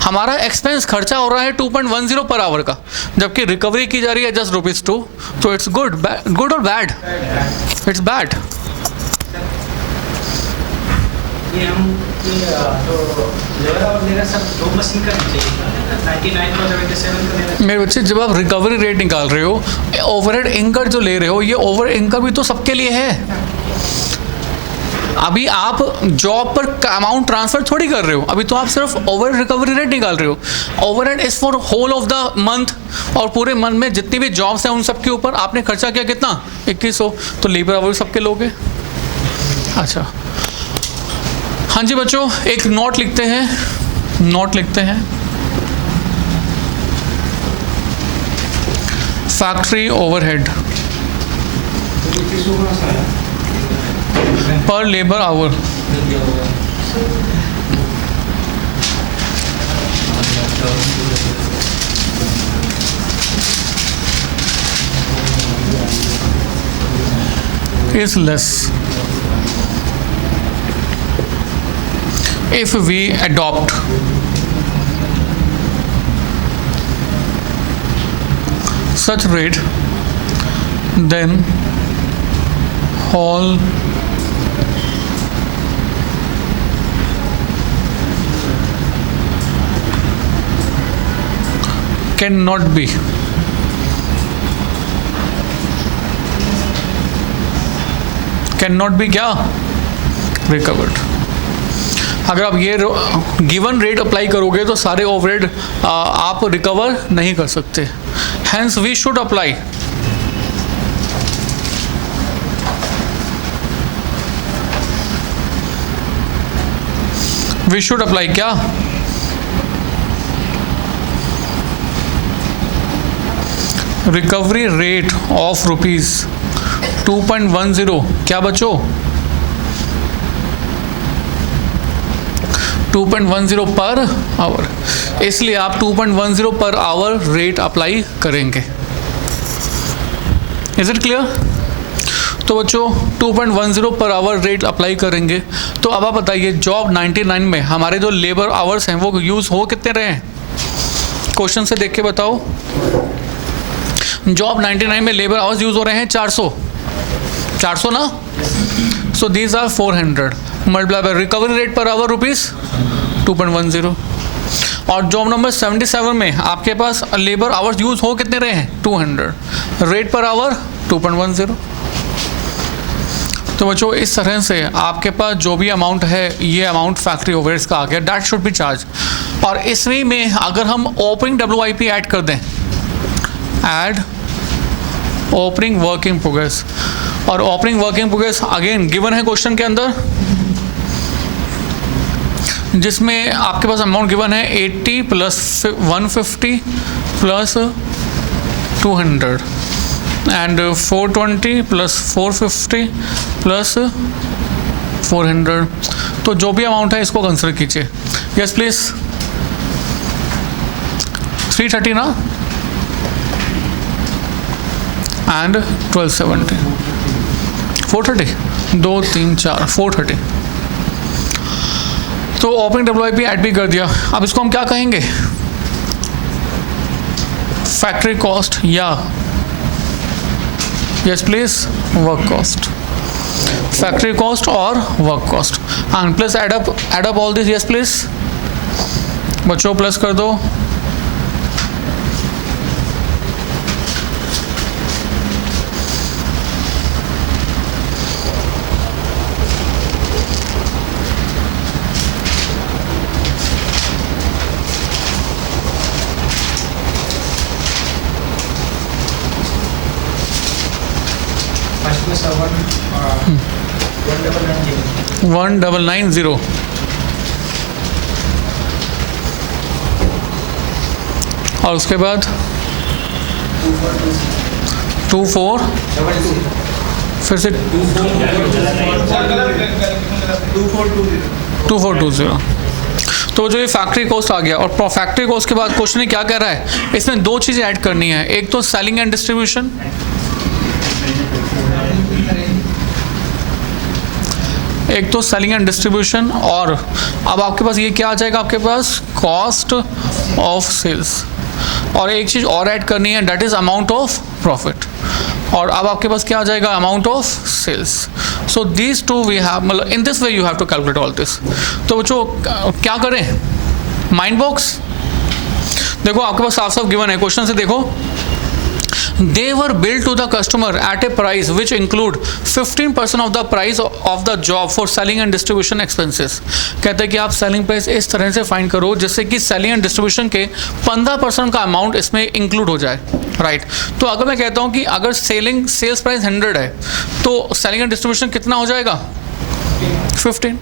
हमारा एक्सपेंस खर्चा हो रहा है 2.10 पर आवर का, जबकि रिकवरी की जा रही है जस्ट ₹2, तो इट्स गुड और बैड? It's bad. ये हम तो लेबर और लेगा सब दो मशीन का चाहिए, 99 और 77 का लेना। मेरे बच्चे, जब आप रिकवरी रेट निकाल रहे हो, ओवरहेड इंकर जो ले रहे हो, ये ओवर इंकर भी तो सबके लिए है। अभी आप जॉब पर अमाउंट ट्रांसफर थोड़ी कर रहे हो, अभी तो आप सिर्फ ओवर रिकवरी रेट निकाल रहे हो। Overhead is for whole of the month, और पूरे मंथ में जितनी भी जॉब्स हैं उन सबके ऊपर आपने खर्चा किया कितना? 2100, तो लेबर आवर सबके लोगे। अच्छा, हाँ जी बच्चों, एक नोट लिखते हैं। फैक्ट्री ओवरहेड पर labour our is less if we adopt such rate, then whole cannot be क्या? रिकवर्ड। अगर आप ये गिवन रेट अप्लाई करोगे तो सारे ओवरहेड आप रिकवर नहीं कर सकते। हैंस वी शुड अप्लाई क्या? रिकवरी रेट ऑफ ₹2.10 क्या बच्चों? 2.10 पर आवर, इसलिए आप 2.10 पर आवर रेट अप्लाई करेंगे। Is it clear? तो बच्चों 2.10 पर आवर रेट अप्लाई करेंगे। तो अब आप बताइए, जॉब 99 में हमारे जो लेबर आवर्स हैं वो यूज़ हो कितने रहे हैं? क्वेश्चन से देख के बताओ। जॉब 99 में लेबर आवर्स यूज़ हो रहे हैं 400 ना? So these are 400 multiply by recovery rate per hour ₹2.10। और जॉब नंबर 77 में आपके पास लेबर आवर्स यूज़ हो कितने रहे हैं? 200, रेट पर आवर 2.10। तो बच्चों इस तरह से आपके पास जो भी अमाउंट है, ये अमाउंट फैक्ट्री ओवरहेड्स का आ गया, दैट शुड बी चार्ज। और इसमें में अगर हम ओपनिंग WIP ऐड कर दें, add opening work in progress, और opening work in progress again given है क्वेश्चन के अंदर, जिसमें आपके पास अमाउंट गिवन है 80 + 150 + 200 एंड 420 + 450 + 400। तो जो भी अमाउंट है इसको कंसिडर कीजिए। यस प्लीज, 330 ना, एंड 1270, 430, 2 3 4 430। तो ओपनिंग WIP ऐड भी कर दिया। अब इसको हम क्या कहेंगे? फैक्ट्री कॉस्ट या yes please work cost, factory cost और work cost, and plus add up all this. Yes please बच्चों प्लस कर दो। First 1990, और उसके बाद 24, फिर से 2420। तो जो ये फैक्ट्री कॉस्ट आ गया, और फैक्ट्री कॉस्ट के बाद क्वेश्चन क्या कह रहा है, इसमें दो चीज़ें ऐड करनी है, एक तो सेलिंग एंड डिस्ट्रीब्यूशन, एक तो सेलिंग एंड डिस्ट्रीब्यूशन, और अब आपके पास ये क्या आ जाएगा, आपके पास कॉस्ट ऑफ सेल्स, और एक चीज़ और ऐड करनी है, that is amount of profit, और अब आपके पास क्या आ जाएगा, amount of sales. So these two we have, मतलब in this way you have to calculate all this. तो बच्चों क्या करें, माइंड बॉक्स देखो आपके पास साफ साफ गिवन है, क्वेश्चन से देखो, they were billed to the customer at a price which include 15% of the price of the job for selling and distribution expenses। कहते हैं कि आप सेलिंग प्राइस इस तरह से फाइंड करो जिससे कि सेलिंग एंड डिस्ट्रीब्यूशन के 15% का अमाउंट इसमें इंक्लूड हो जाए, राइट। तो अगर मैं कहता हूँ कि अगर सेल्स प्राइस 100 है तो सेलिंग एंड डिस्ट्रीब्यूशन कितना हो जाएगा, 15,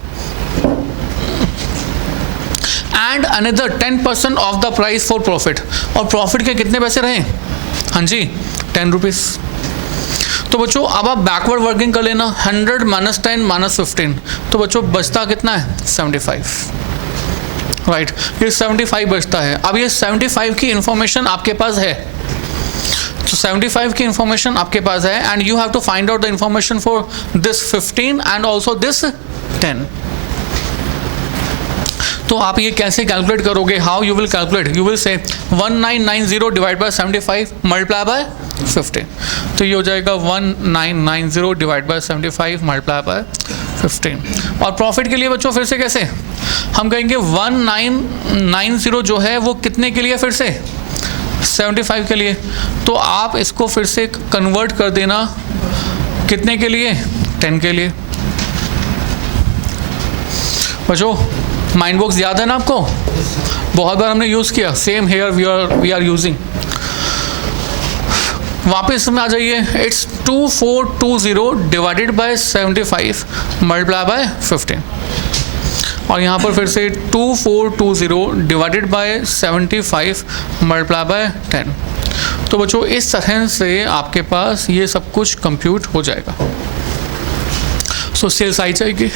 and another 10% of the price for profit, और प्रॉफिट के कितने पैसे रहे, हाँ जी 10 रुपीज़। तो बच्चों अब आप बैकवर्ड वर्किंग कर लेना, 100 माइनस 10 माइनस 15, तो बच्चों बचता कितना है, 75, राइट। ये 75 बचता है। अब ये 75 की इंफॉर्मेशन आपके पास है, तो 75 की इंफॉर्मेशन आपके पास है, and you have to find out the information for this 15 and also this 10। तो आप ये कैसे कैलकुलेट करोगे, how you will calculate, you will say 1990 divide by 75 multiply by 15, तो ये हो जाएगा 1990 डिवाइड बाय 75 मल्टीप्लाई बाय 15। और प्रॉफिट के लिए बच्चों फिर से कैसे हम कहेंगे, 1990 जो है वो कितने के लिए, फिर से 75 के लिए, तो आप इसको फिर से कन्वर्ट कर देना कितने के लिए, 10 के लिए। बच्चों माइंड बॉक्स याद है ना आपको, बहुत बार हमने यूज़ किया, same here we are using. वापस में आ जाइए, it's 2420 divided by 75 multiply by 15, और यहाँ पर फिर से 2420 डिवाइडेड बाय 75 मल्टीप्लाई बाय 10। तो बच्चों इस तरह से आपके पास ये सब कुछ कंप्यूट हो जाएगा। सो सेल्स आई जाएगी।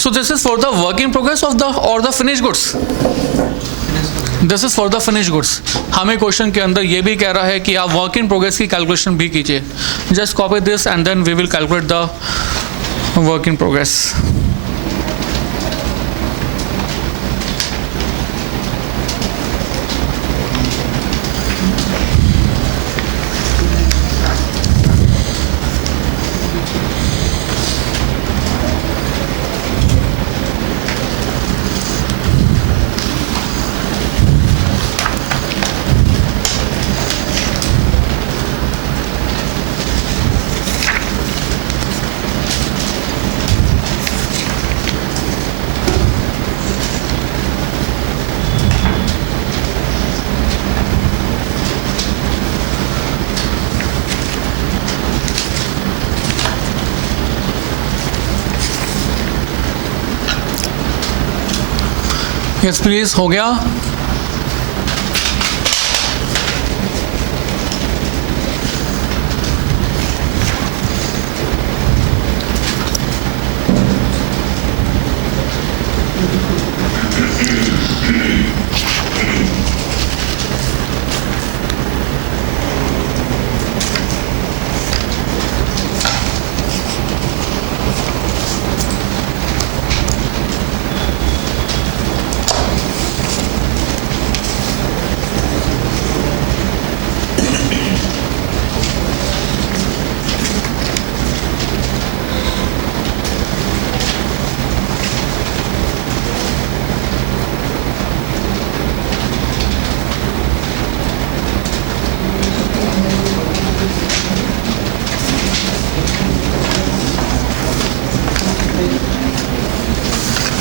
So this is for the work in progress of the or the finished goods. This is for the finished goods. हमें क्वेश्चन के अंदर ये भी कह रहा है कि आप वर्क इन प्रोग्रेस की कैलकुलेशन भी कीजिए। Just copy this and then we will calculate the work in progress. Yes please, हो गया।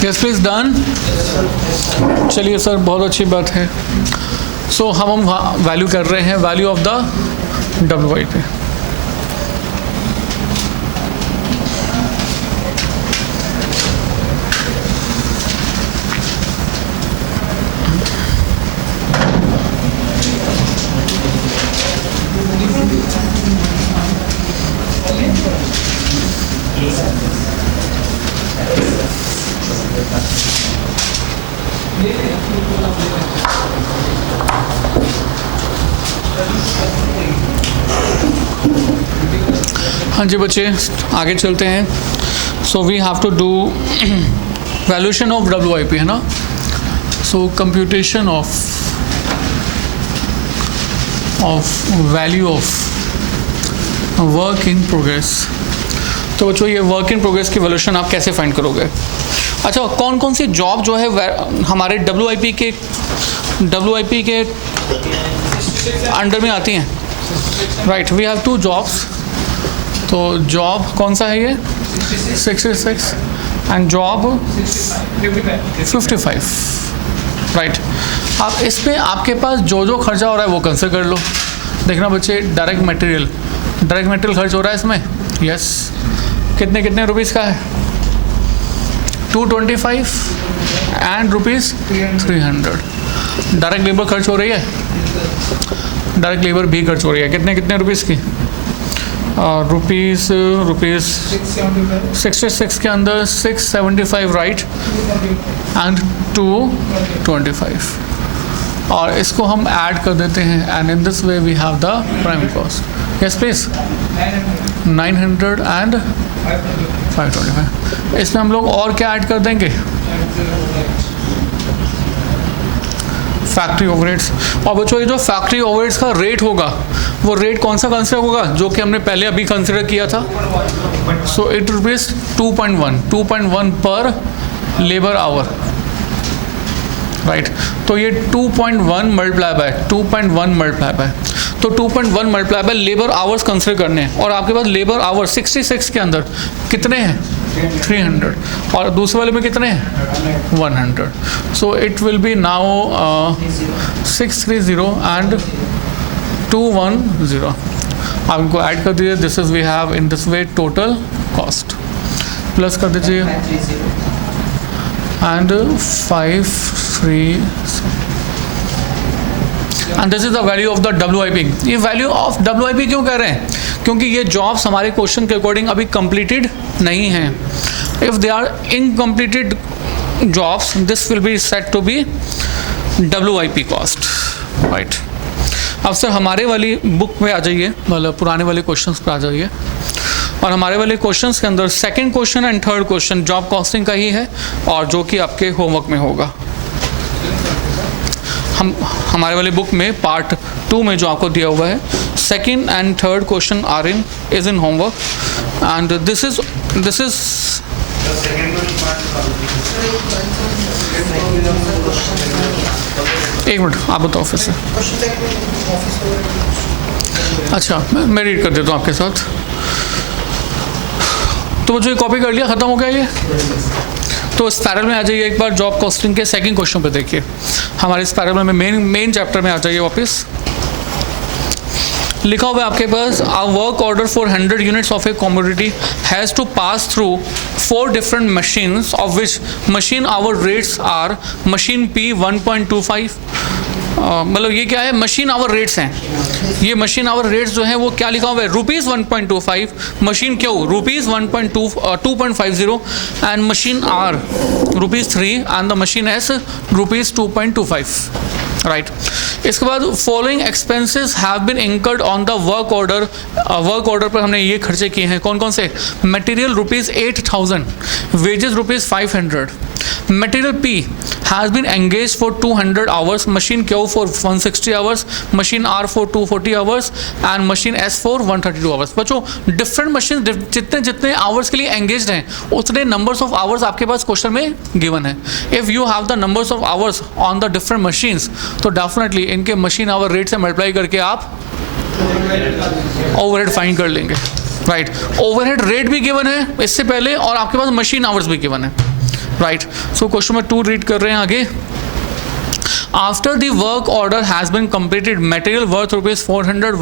Yes please, done. चलिए सर, बहुत अच्छी बात है। सो हम वैल्यू कर रहे हैं, वैल्यू ऑफ द WY पे। हाँ जी बच्चे, आगे चलते हैं. So we have to do valuation of WIP, है ना. So computation of value of work in progress. तो बच्चों ये वर्क इन प्रोग्रेस की वैल्यूएशन आप कैसे फाइंड करोगे? अच्छा, कौन कौन सी जॉब जो है हमारे WIP के अंडर में आती हैं? Right, we have 2 jobs. तो जॉब कौन सा है ये? 66 एंड जॉब 55. राइट. अब इसमें आपके पास जो जो खर्चा हो रहा है वो कंसिडर कर लो. देखना बच्चे, डायरेक्ट मटेरियल खर्च हो रहा है इसमें. यस. कितने रुपीस का है? 225 एंड रुपीज़ 300. डायरेक्ट लेबर खर्च हो रही है, डायरेक्ट लेबर भी खर्च हो रही है. कितने रुपीस की? रुपीज़ 66 के अंदर 675, राइट, एंड 225. और इसको हम ऐड कर देते हैं, and in this way we have the prime cost. Yes please. 900 and 525. इसमें हम लोग और क्या ऐड कर देंगे? Factory overheads. और बच्चों ये जो फैक्ट्री ओवरहेड्स का रेट होगा, वो रेट कौन सा कंसिडर होगा? जो कि हमने पहले अभी कंसिडर किया था. सो इट रुपीज़ 2.1 पर लेबर आवर. राइट. तो ये 2.1 मल्टीप्लाई बाय 2.1 मल्टीप्लाई बाय, तो 2.1 multiply by labour hours consider करने हैं. और आपके पास लेबर आवर 66 के अंदर कितने हैं? 300. और दूसरे वाले में कितने हैं? 100. So it will be now 630 and 210. आप इनको ऐड कर दीजिए. This is we have in this way total cost. Plus कर दीजिए and 530. And this is the value of the WIP. ये वैल्यू ऑफ WIP क्यों कह रहे हैं? क्योंकि ये जॉब्स हमारे क्वेश्चन के अकॉर्डिंग अभी कंप्लीटेड नहीं हैं. If they are incompleted jobs, this will be set to be WIP cost. Right. अब सर हमारे वाली बुक में आ जाइए, मतलब पुराने वाले क्वेश्चंस पर आ जाइए. और हमारे वाले क्वेश्चंस के अंदर second question and third question job costing का ही है, और जो कि आपके होमवर्क में होगा. हमारे वाले बुक में पार्ट 2 में जो आपको दिया हुआ है, second and third question are is in homework. And this is एक मिनट, आप बताओ फिर से. अच्छा, मैं रीड कर देता हूँ आपके साथ. तो मुझे कॉपी कर लिया, ख़त्म हो गया ये. तो इस पैरल में आ जाइए एक बार, जॉब कॉस्टिंग के सेकंड क्वेश्चन पे देखिए. हमारे इस पैरल में मेन चैप्टर में आ जाइए वापस. लिखा हुआ है आपके पास, a work order for 100 units of a commodity has to pass through 4 different machines, of which machine hour rates are machine P 1.25. मतलब ये क्या है? मशीन आवर रेट्स हैं. ये मशीन आवर रेट्स जो हैं वो क्या लिखा हुआ है? Rupees 1.25. Machine Q rupees 2.50 and machine R rupees 3 and the machine S rupees 2.25. Right. इसके बाद following expenses have been incurred on the work order. Work order पर हमने ये खर्चे किए हैं. कौन कौन से? Material rupees 8000, wages rupees 500. Material P has been engaged for 200 hours, machine Q for 160 hours, machine R for 240 hours and machine S for 132 hours. बच्चों डिफरेंट मशीन जितने आवर्स के लिए एंगेज्ड हैं उतने नंबर्स ऑफ आवर्स आपके पास question में given है. If you have the numbers of hours on the different machines, तो डेफिनेटली इनके मशीन आवर रेट से मल्टीप्लाई करके आप ओवरहेड फाइंड कर लेंगे. राइट. ओवरहेड रेट भी गिवन है इससे पहले, और आपके पास मशीन आवर्स भी गिवन है. Right. So question number 2 read कर रहे हैं आगे. After the work order has been completed, material worth rupees 400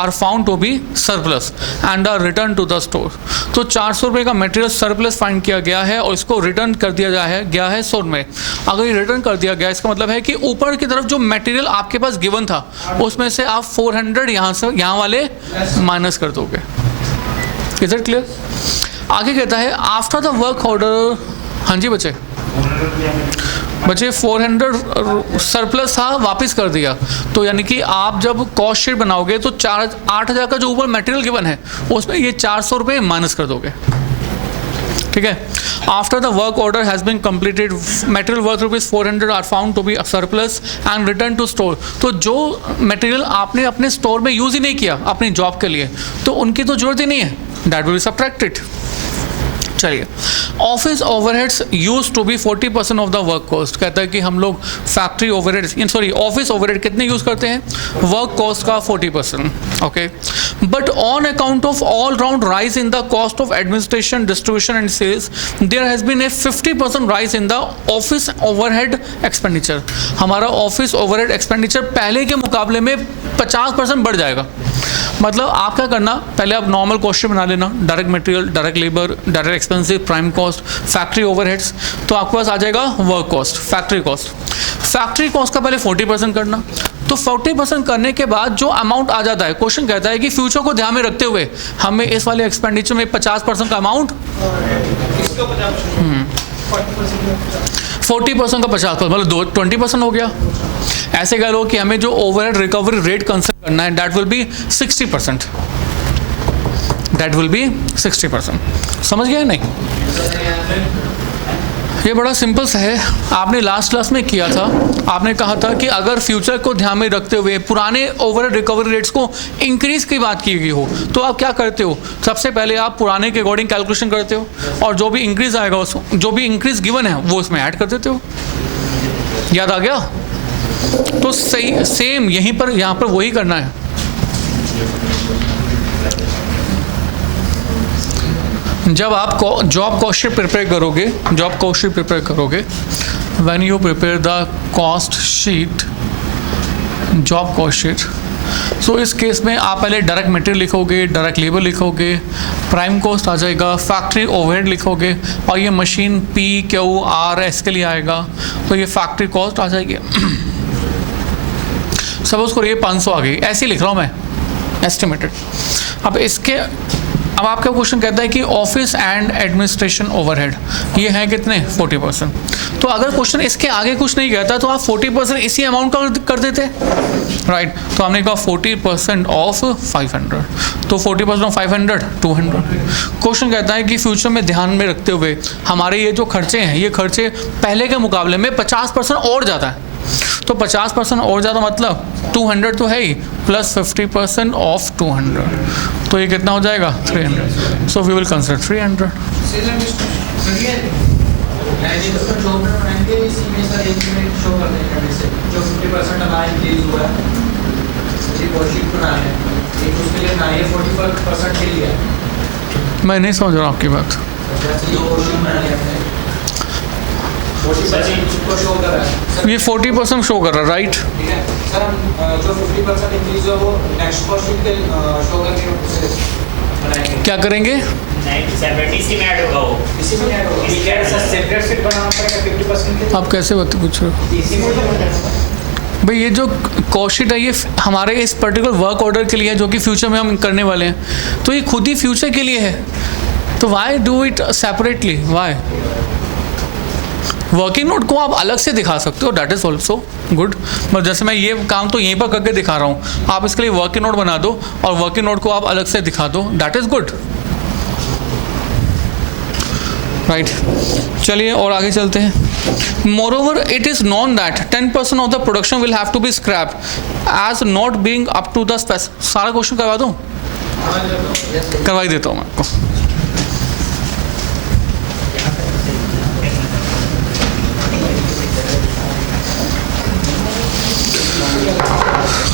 are found to be surplus and are returned to the store. तो 400 रुपये का मटेरियल सरप्लस फाइंड किया गया है और इसको रिटर्न कर दिया गया है स्टोर में. अगर ये रिटर्न कर दिया गया, इसका मतलब है कि ऊपर की तरफ जो मटेरियल आपके पास गिवन था उसमें से आप 400 यहाँ वाले माइनस कर दोगे. Is it clear? आगे कहता है आफ्टर द वर्क ऑर्डर. हाँ जी बच्चे, बचे 400 सरप्लस था, वापस कर दिया। तो यानी कि आप जब कॉस्ट शीट बनाओगे तो 8,000 का जो ऊपर मटेरियल गिवन है उसमें ये 400 रुपये माइनस कर दोगे, ठीक है। After the work order has been completed material worth ₹400 are found to be surplus and return to store. तो जो मटेरियल आपने अपने स्टोर में यूज़ ही नहीं किया अपनी जॉब के लिए, तो उनकी तो जरूरत ही नहीं है, दैट विल बी सबट्रैक्टेड। चलिए, office overheads use to be 40% of the work cost. कहता है कि हम लोग factory overhead sorry office overhead कितने यूज करते हैं, वर्क कॉस्ट का 40%, okay. But on account of all round rise in the cost of administration, distribution and sales, there has been a 50% rise in the office overhead expenditure. हमारा office overhead expenditure पहले के मुकाबले में 50% बढ़ जाएगा। मतलब आप क्या करना, पहले आप नॉर्मल कॉस्ट बना लेना, direct material, direct labour, direct expensive, prime cost, factory overheads, तो आपके पास आ जाएगा work cost, factory cost. Factory cost का पहले 40% करना, तो 40% करने के बाद जो अमाउंट आ जाता है, क्वेश्चन कहता है कि फ्यूचर को ध्यान में रखते हुए हमें इस वाले एक्सपेंडिचर में 50% का अमाउंट, 40% का 50%, मतलब 20% हो गया। ऐसे कह लो कि हमें जो ओवरहेड रिकवरी रेट कंसिडर करना है, that will B 60%, that will B 60%। समझ गए नहीं? ये बड़ा सिंपल सा है, आपने लास्ट क्लास में किया था। आपने कहा था कि अगर फ्यूचर को ध्यान में रखते हुए पुराने ओवरहेड रिकवरी रेट्स को इंक्रीज की बात की गई हो, तो आप क्या करते हो, सबसे पहले आप पुराने के अकॉर्डिंग कैलकुलेशन करते हो और जो भी इंक्रीज आएगा उसको, जो भी इंक्रीज गिवन है वो उसमें ऐड कर देते हो। याद आ गया? तो सही सेम यहीं पर यहाँ पर वही करना है। जब आप जॉब कॉस्ट शीट प्रिपेयर करोगे, when you prepare the cost sheet, job cost sheet, so इस केस में आप पहले डायरेक्ट मटेरियल लिखोगे, डायरेक्ट लेबर लिखोगे, प्राइम कॉस्ट आ जाएगा, फैक्ट्री ओवरहेड लिखोगे, और ये मशीन PQRS के लिए आएगा, तो ये फैक्ट्री कॉस्ट आ जाएगी। सपोज करिए 500 आ गई, ऐसे ही लिख रहा हूँ मैं, एस्टिमेटेड। अब आपका क्वेश्चन कहता है कि ऑफिस एंड एडमिनिस्ट्रेशन ओवरहेड ये है कितने, 40%। तो अगर क्वेश्चन इसके आगे कुछ नहीं कहता तो आप 40% इसी अमाउंट का कर देते, राइट। तो हमने कहा 40% ऑफ 500, तो 40% ऑफ 500 200। क्वेश्चन कहता है कि फ्यूचर में ध्यान में रखते हुए हमारे ये जो खर्चे हैं, ये खर्चे पहले के मुकाबले में 50% और ज़्यादा है। तो 50% और ज़्यादा मतलब 200 तो है ही, प्लस 50% ऑफ 200, तो ये कितना हो जाएगा, 300। So we will consider 300। मैं नहीं समझ रहा आपकी बात। ये 40% शो कर रहा है, राइट। सर जो 50% इंक्रीज है वो नेक्स्ट कॉस्ट शीट के शो करके क्या करेंगे, नहीं सेपरेट इसी में ऐड होगा, वो इसी में ऐड होगा। इसी का सेपरेट शीट बनाना पड़ेगा 50% के। आप कैसे बात पूछ रहे हो इसी में भाई? ये जो कॉस्ट शीट है ये हमारे इस पर्टिकुलर वर्क ऑर्डर के लिए है, जो कि फ्यूचर में हम करने वाले हैं, तो ये खुद ही फ्यूचर के लिए है। तो why do it separately, why? Working note को आप अलग से दिखा सकते हो, दैट इज़ ऑल्सो गुड। मतलब जैसे मैं ये काम तो यहीं पर करके दिखा रहा हूँ, आप इसके लिए वर्किंग नोट बना दो और वर्किंग नोट को आप अलग से दिखा दो, दैट इज़ गुड, राइट। चलिए और आगे चलते हैं। Moreover it is known that 10% of the production will have to be scrap as not being up to the सारा क्वेश्चन करवा दूँ, करवा ही देता हूँ मैं आपको।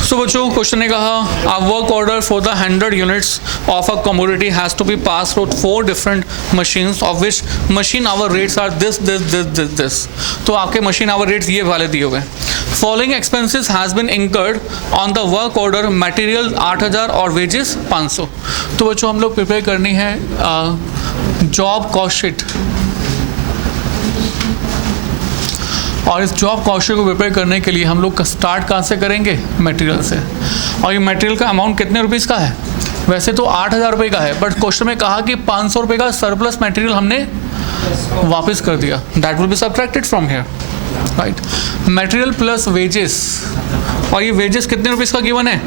सो बच्चों, क्वेश्चन ने कहा a work order for the 100 units of a commodity has to be pass through 4 different machines of which machine hour rates are this. तो आपके मशीन आवर रेट्स ये वाले दिए हुए हैं। Following expenses has been incurred on the work order, material 8000 और wages 500। तो बच्चों हम लोग प्रिपेयर करनी है जॉब कॉस्ट शीट, और इस जॉब कॉस्ट शीट को प्रिपेयर करने के लिए हम लोग स्टार्ट कहाँ से करेंगे, मटेरियल से। और ये मटेरियल का अमाउंट कितने रुपीज़ का है, वैसे तो 8000 रुपये का है, बट क्वेश्चन में कहा कि 500 रुपये का सरप्लस मटेरियल हमने वापस कर दिया, that will be subtracted from here. Right. Material plus wages, और ये वेजेस कितने रुपीज़ का गिवन है?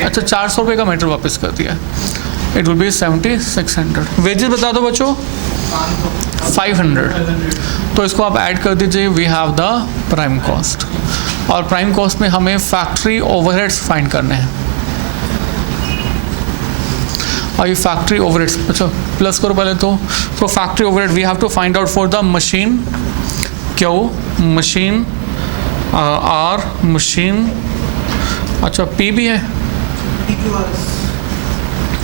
अच्छा 400 रुपये का मटेरियल वापस कर दिया। It will B 7600। वेजेस बता दो बच्चों 500, तो इसको आप ऐड कर दीजिए। We have the prime cost, और प्राइम कॉस्ट में हमें फैक्ट्री ओवरहेड्स फाइंड करने हैं। और ये फैक्ट्री ओवरहेड्स, अच्छा प्लस करो पहले तो factory overhead we have to find out for the machine Q, machine R, machine, अच्छा पी भी है,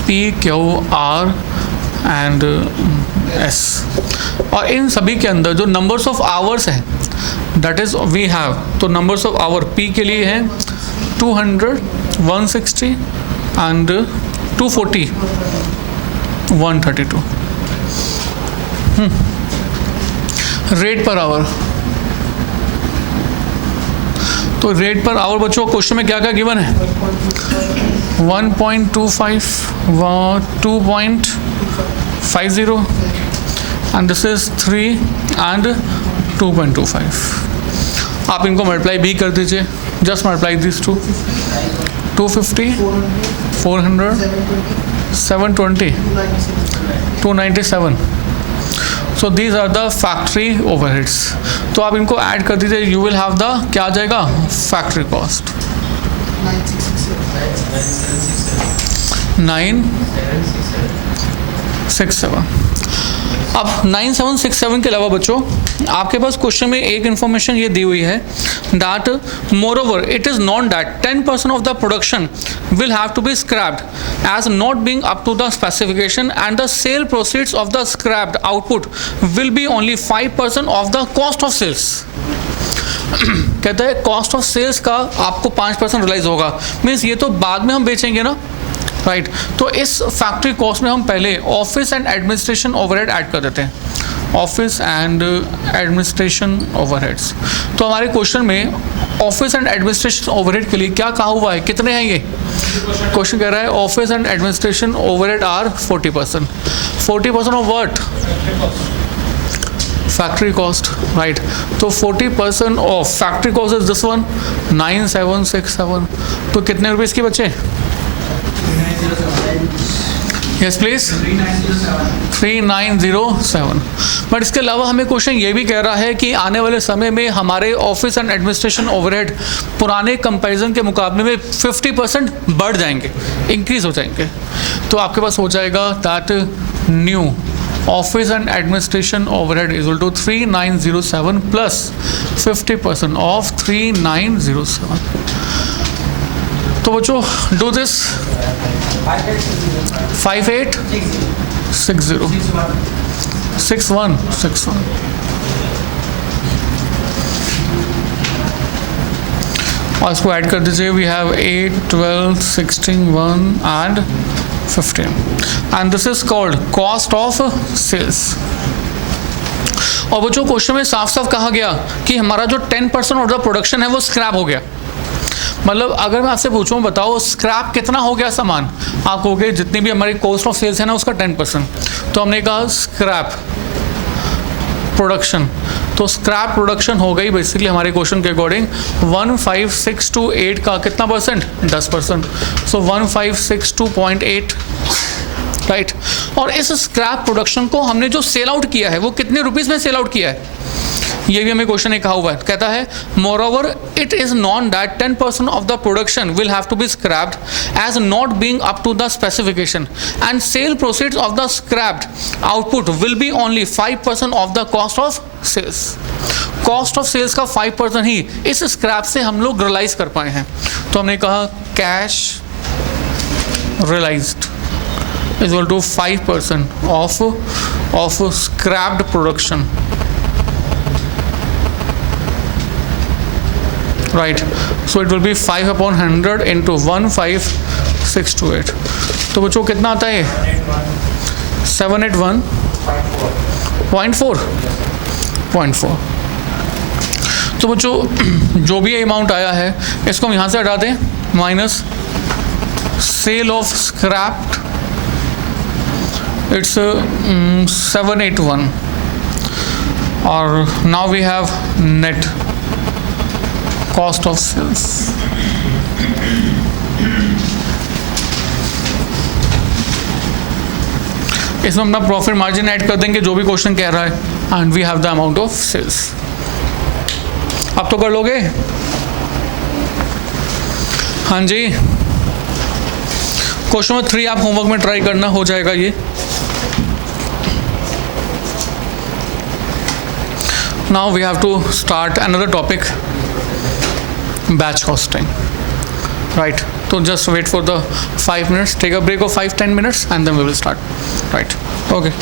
P Q R and S. और इन सभी के अंदर जो नंबर्स ऑफ आवर्स हैं दैट इज वी हैव, तो नंबर्स ऑफ आवर पी के लिए है 200, 160 एंड 240, 132। रेट पर आवर, तो रेट पर आवर बच्चों क्वेश्चन में क्या क्या गिवन है? 1.25, 2.50 and this is 3 and 2.25। आप इनको मल्टीप्लाई भी कर दीजिए, just multiply this two, 250, 400, 720, 297। So these are the factory overheads. तो आप इनको ऐड कर दीजिए, यू विल हैव द क्या आ जाएगा? Factory cost 967। अब 9767 के अलावा बच्चों आपके पास क्वेश्चन में एक इन्फॉर्मेशन ये दी हुई है that moreover it is known that 10% of the production will have to be scrapped as not being up to the specification and the sale proceeds of the scrapped output will be only 5% of the cost of sales। कहता है cost of sales का आपको 5% realise होगा, means ये तो बाद में हम बेचेंगे ना, राइट। तो इस फैक्ट्री कॉस्ट में हम पहले office and administration overhead add कर देते हैं, ऑफिस एंड एडमिनिस्ट्रेशन ओवरहेड्स। तो हमारे क्वेश्चन में ऑफिस एंड एडमिनिस्ट्रेशन ओवरहेड के लिए क्या कहा हुआ है, कितने हैं ये? क्वेश्चन कह रहा है office and administration overhead are 40%। 40% of what? Factory cost, right. तो 40% of factory cost is this one 9767। तो कितने रुपीस की बचे? Yes please 3907। बट इसके अलावा हमें क्वेश्चन ये भी कह रहा है कि आने वाले समय में हमारे ऑफिस एंड एडमिनिस्ट्रेशन ओवरहेड पुराने कंपैरिजन के मुकाबले में 50% बढ़ जाएंगे, इंक्रीज हो जाएंगे। तो आपके पास हो जाएगा that new office and administration overhead is equal to 3907 plus 50% of 3907। तो बच्चों डू दिस 5860 6161 और इसको ऐड कर दीजिए। We have 8 12 16 1 and 15 and this is called cost of sales. और बच्चों क्वेश्चन में साफ साफ कहा गया कि हमारा जो 10% ऑफ द प्रोडक्शन है वो स्क्रैप हो गया। मतलब अगर मैं आपसे पूछूं बताओ स्क्रैप कितना हो गया सामान, आप कहोगे जितनी भी हमारी कॉस्ट ऑफ सेल्स है ना उसका 10%। तो हमने कहा स्क्रैप प्रोडक्शन, तो स्क्रैप प्रोडक्शन हो गई बेसिकली हमारे क्वेश्चन के अकॉर्डिंग 15628 का कितना परसेंट? 10%। सो 15628, राइट। और इस स्क्रैप प्रोडक्शन को हमने जो सेल आउट किया है वो कितने रुपीस में सेल आउट किया है, ये भी हमें क्वेश्चन में कहा हुआ है। कहता है moreover it is known that 10% of the production will have to be scrapped as not being up to the specification and sale proceeds of the scrapped output will be only 5% of the cost of sales. Cost of sales का 5% ही इस scrap से हम लोग realise कर पाए हैं। तो हमने कहा cash realized is equal to 5% of scrapped production, right, so it will be 5/100 into 15628। तो बच्चों कितना आता है? 781.4। तो बच्चों जो भी अमाउंट आया है इसको हम यहाँ से हटा दें, minus sale of scrapped it's 781 और now we have net cost of sales. इसमें अपना प्रॉफिट मार्जिन ऐड कर देंगे जो भी क्वेश्चन कह रहा है, and we have the amount of sales. अब तो कर लोगे? हाँ जी, क्वेश्चन नंबर 3 आप होमवर्क में ट्राई करना, हो जाएगा ये। Now we have to start another topic, batch costing, right? तो just wait for the 5 minutes, take a break of 5-10 minutes and then we will start, right? Okay.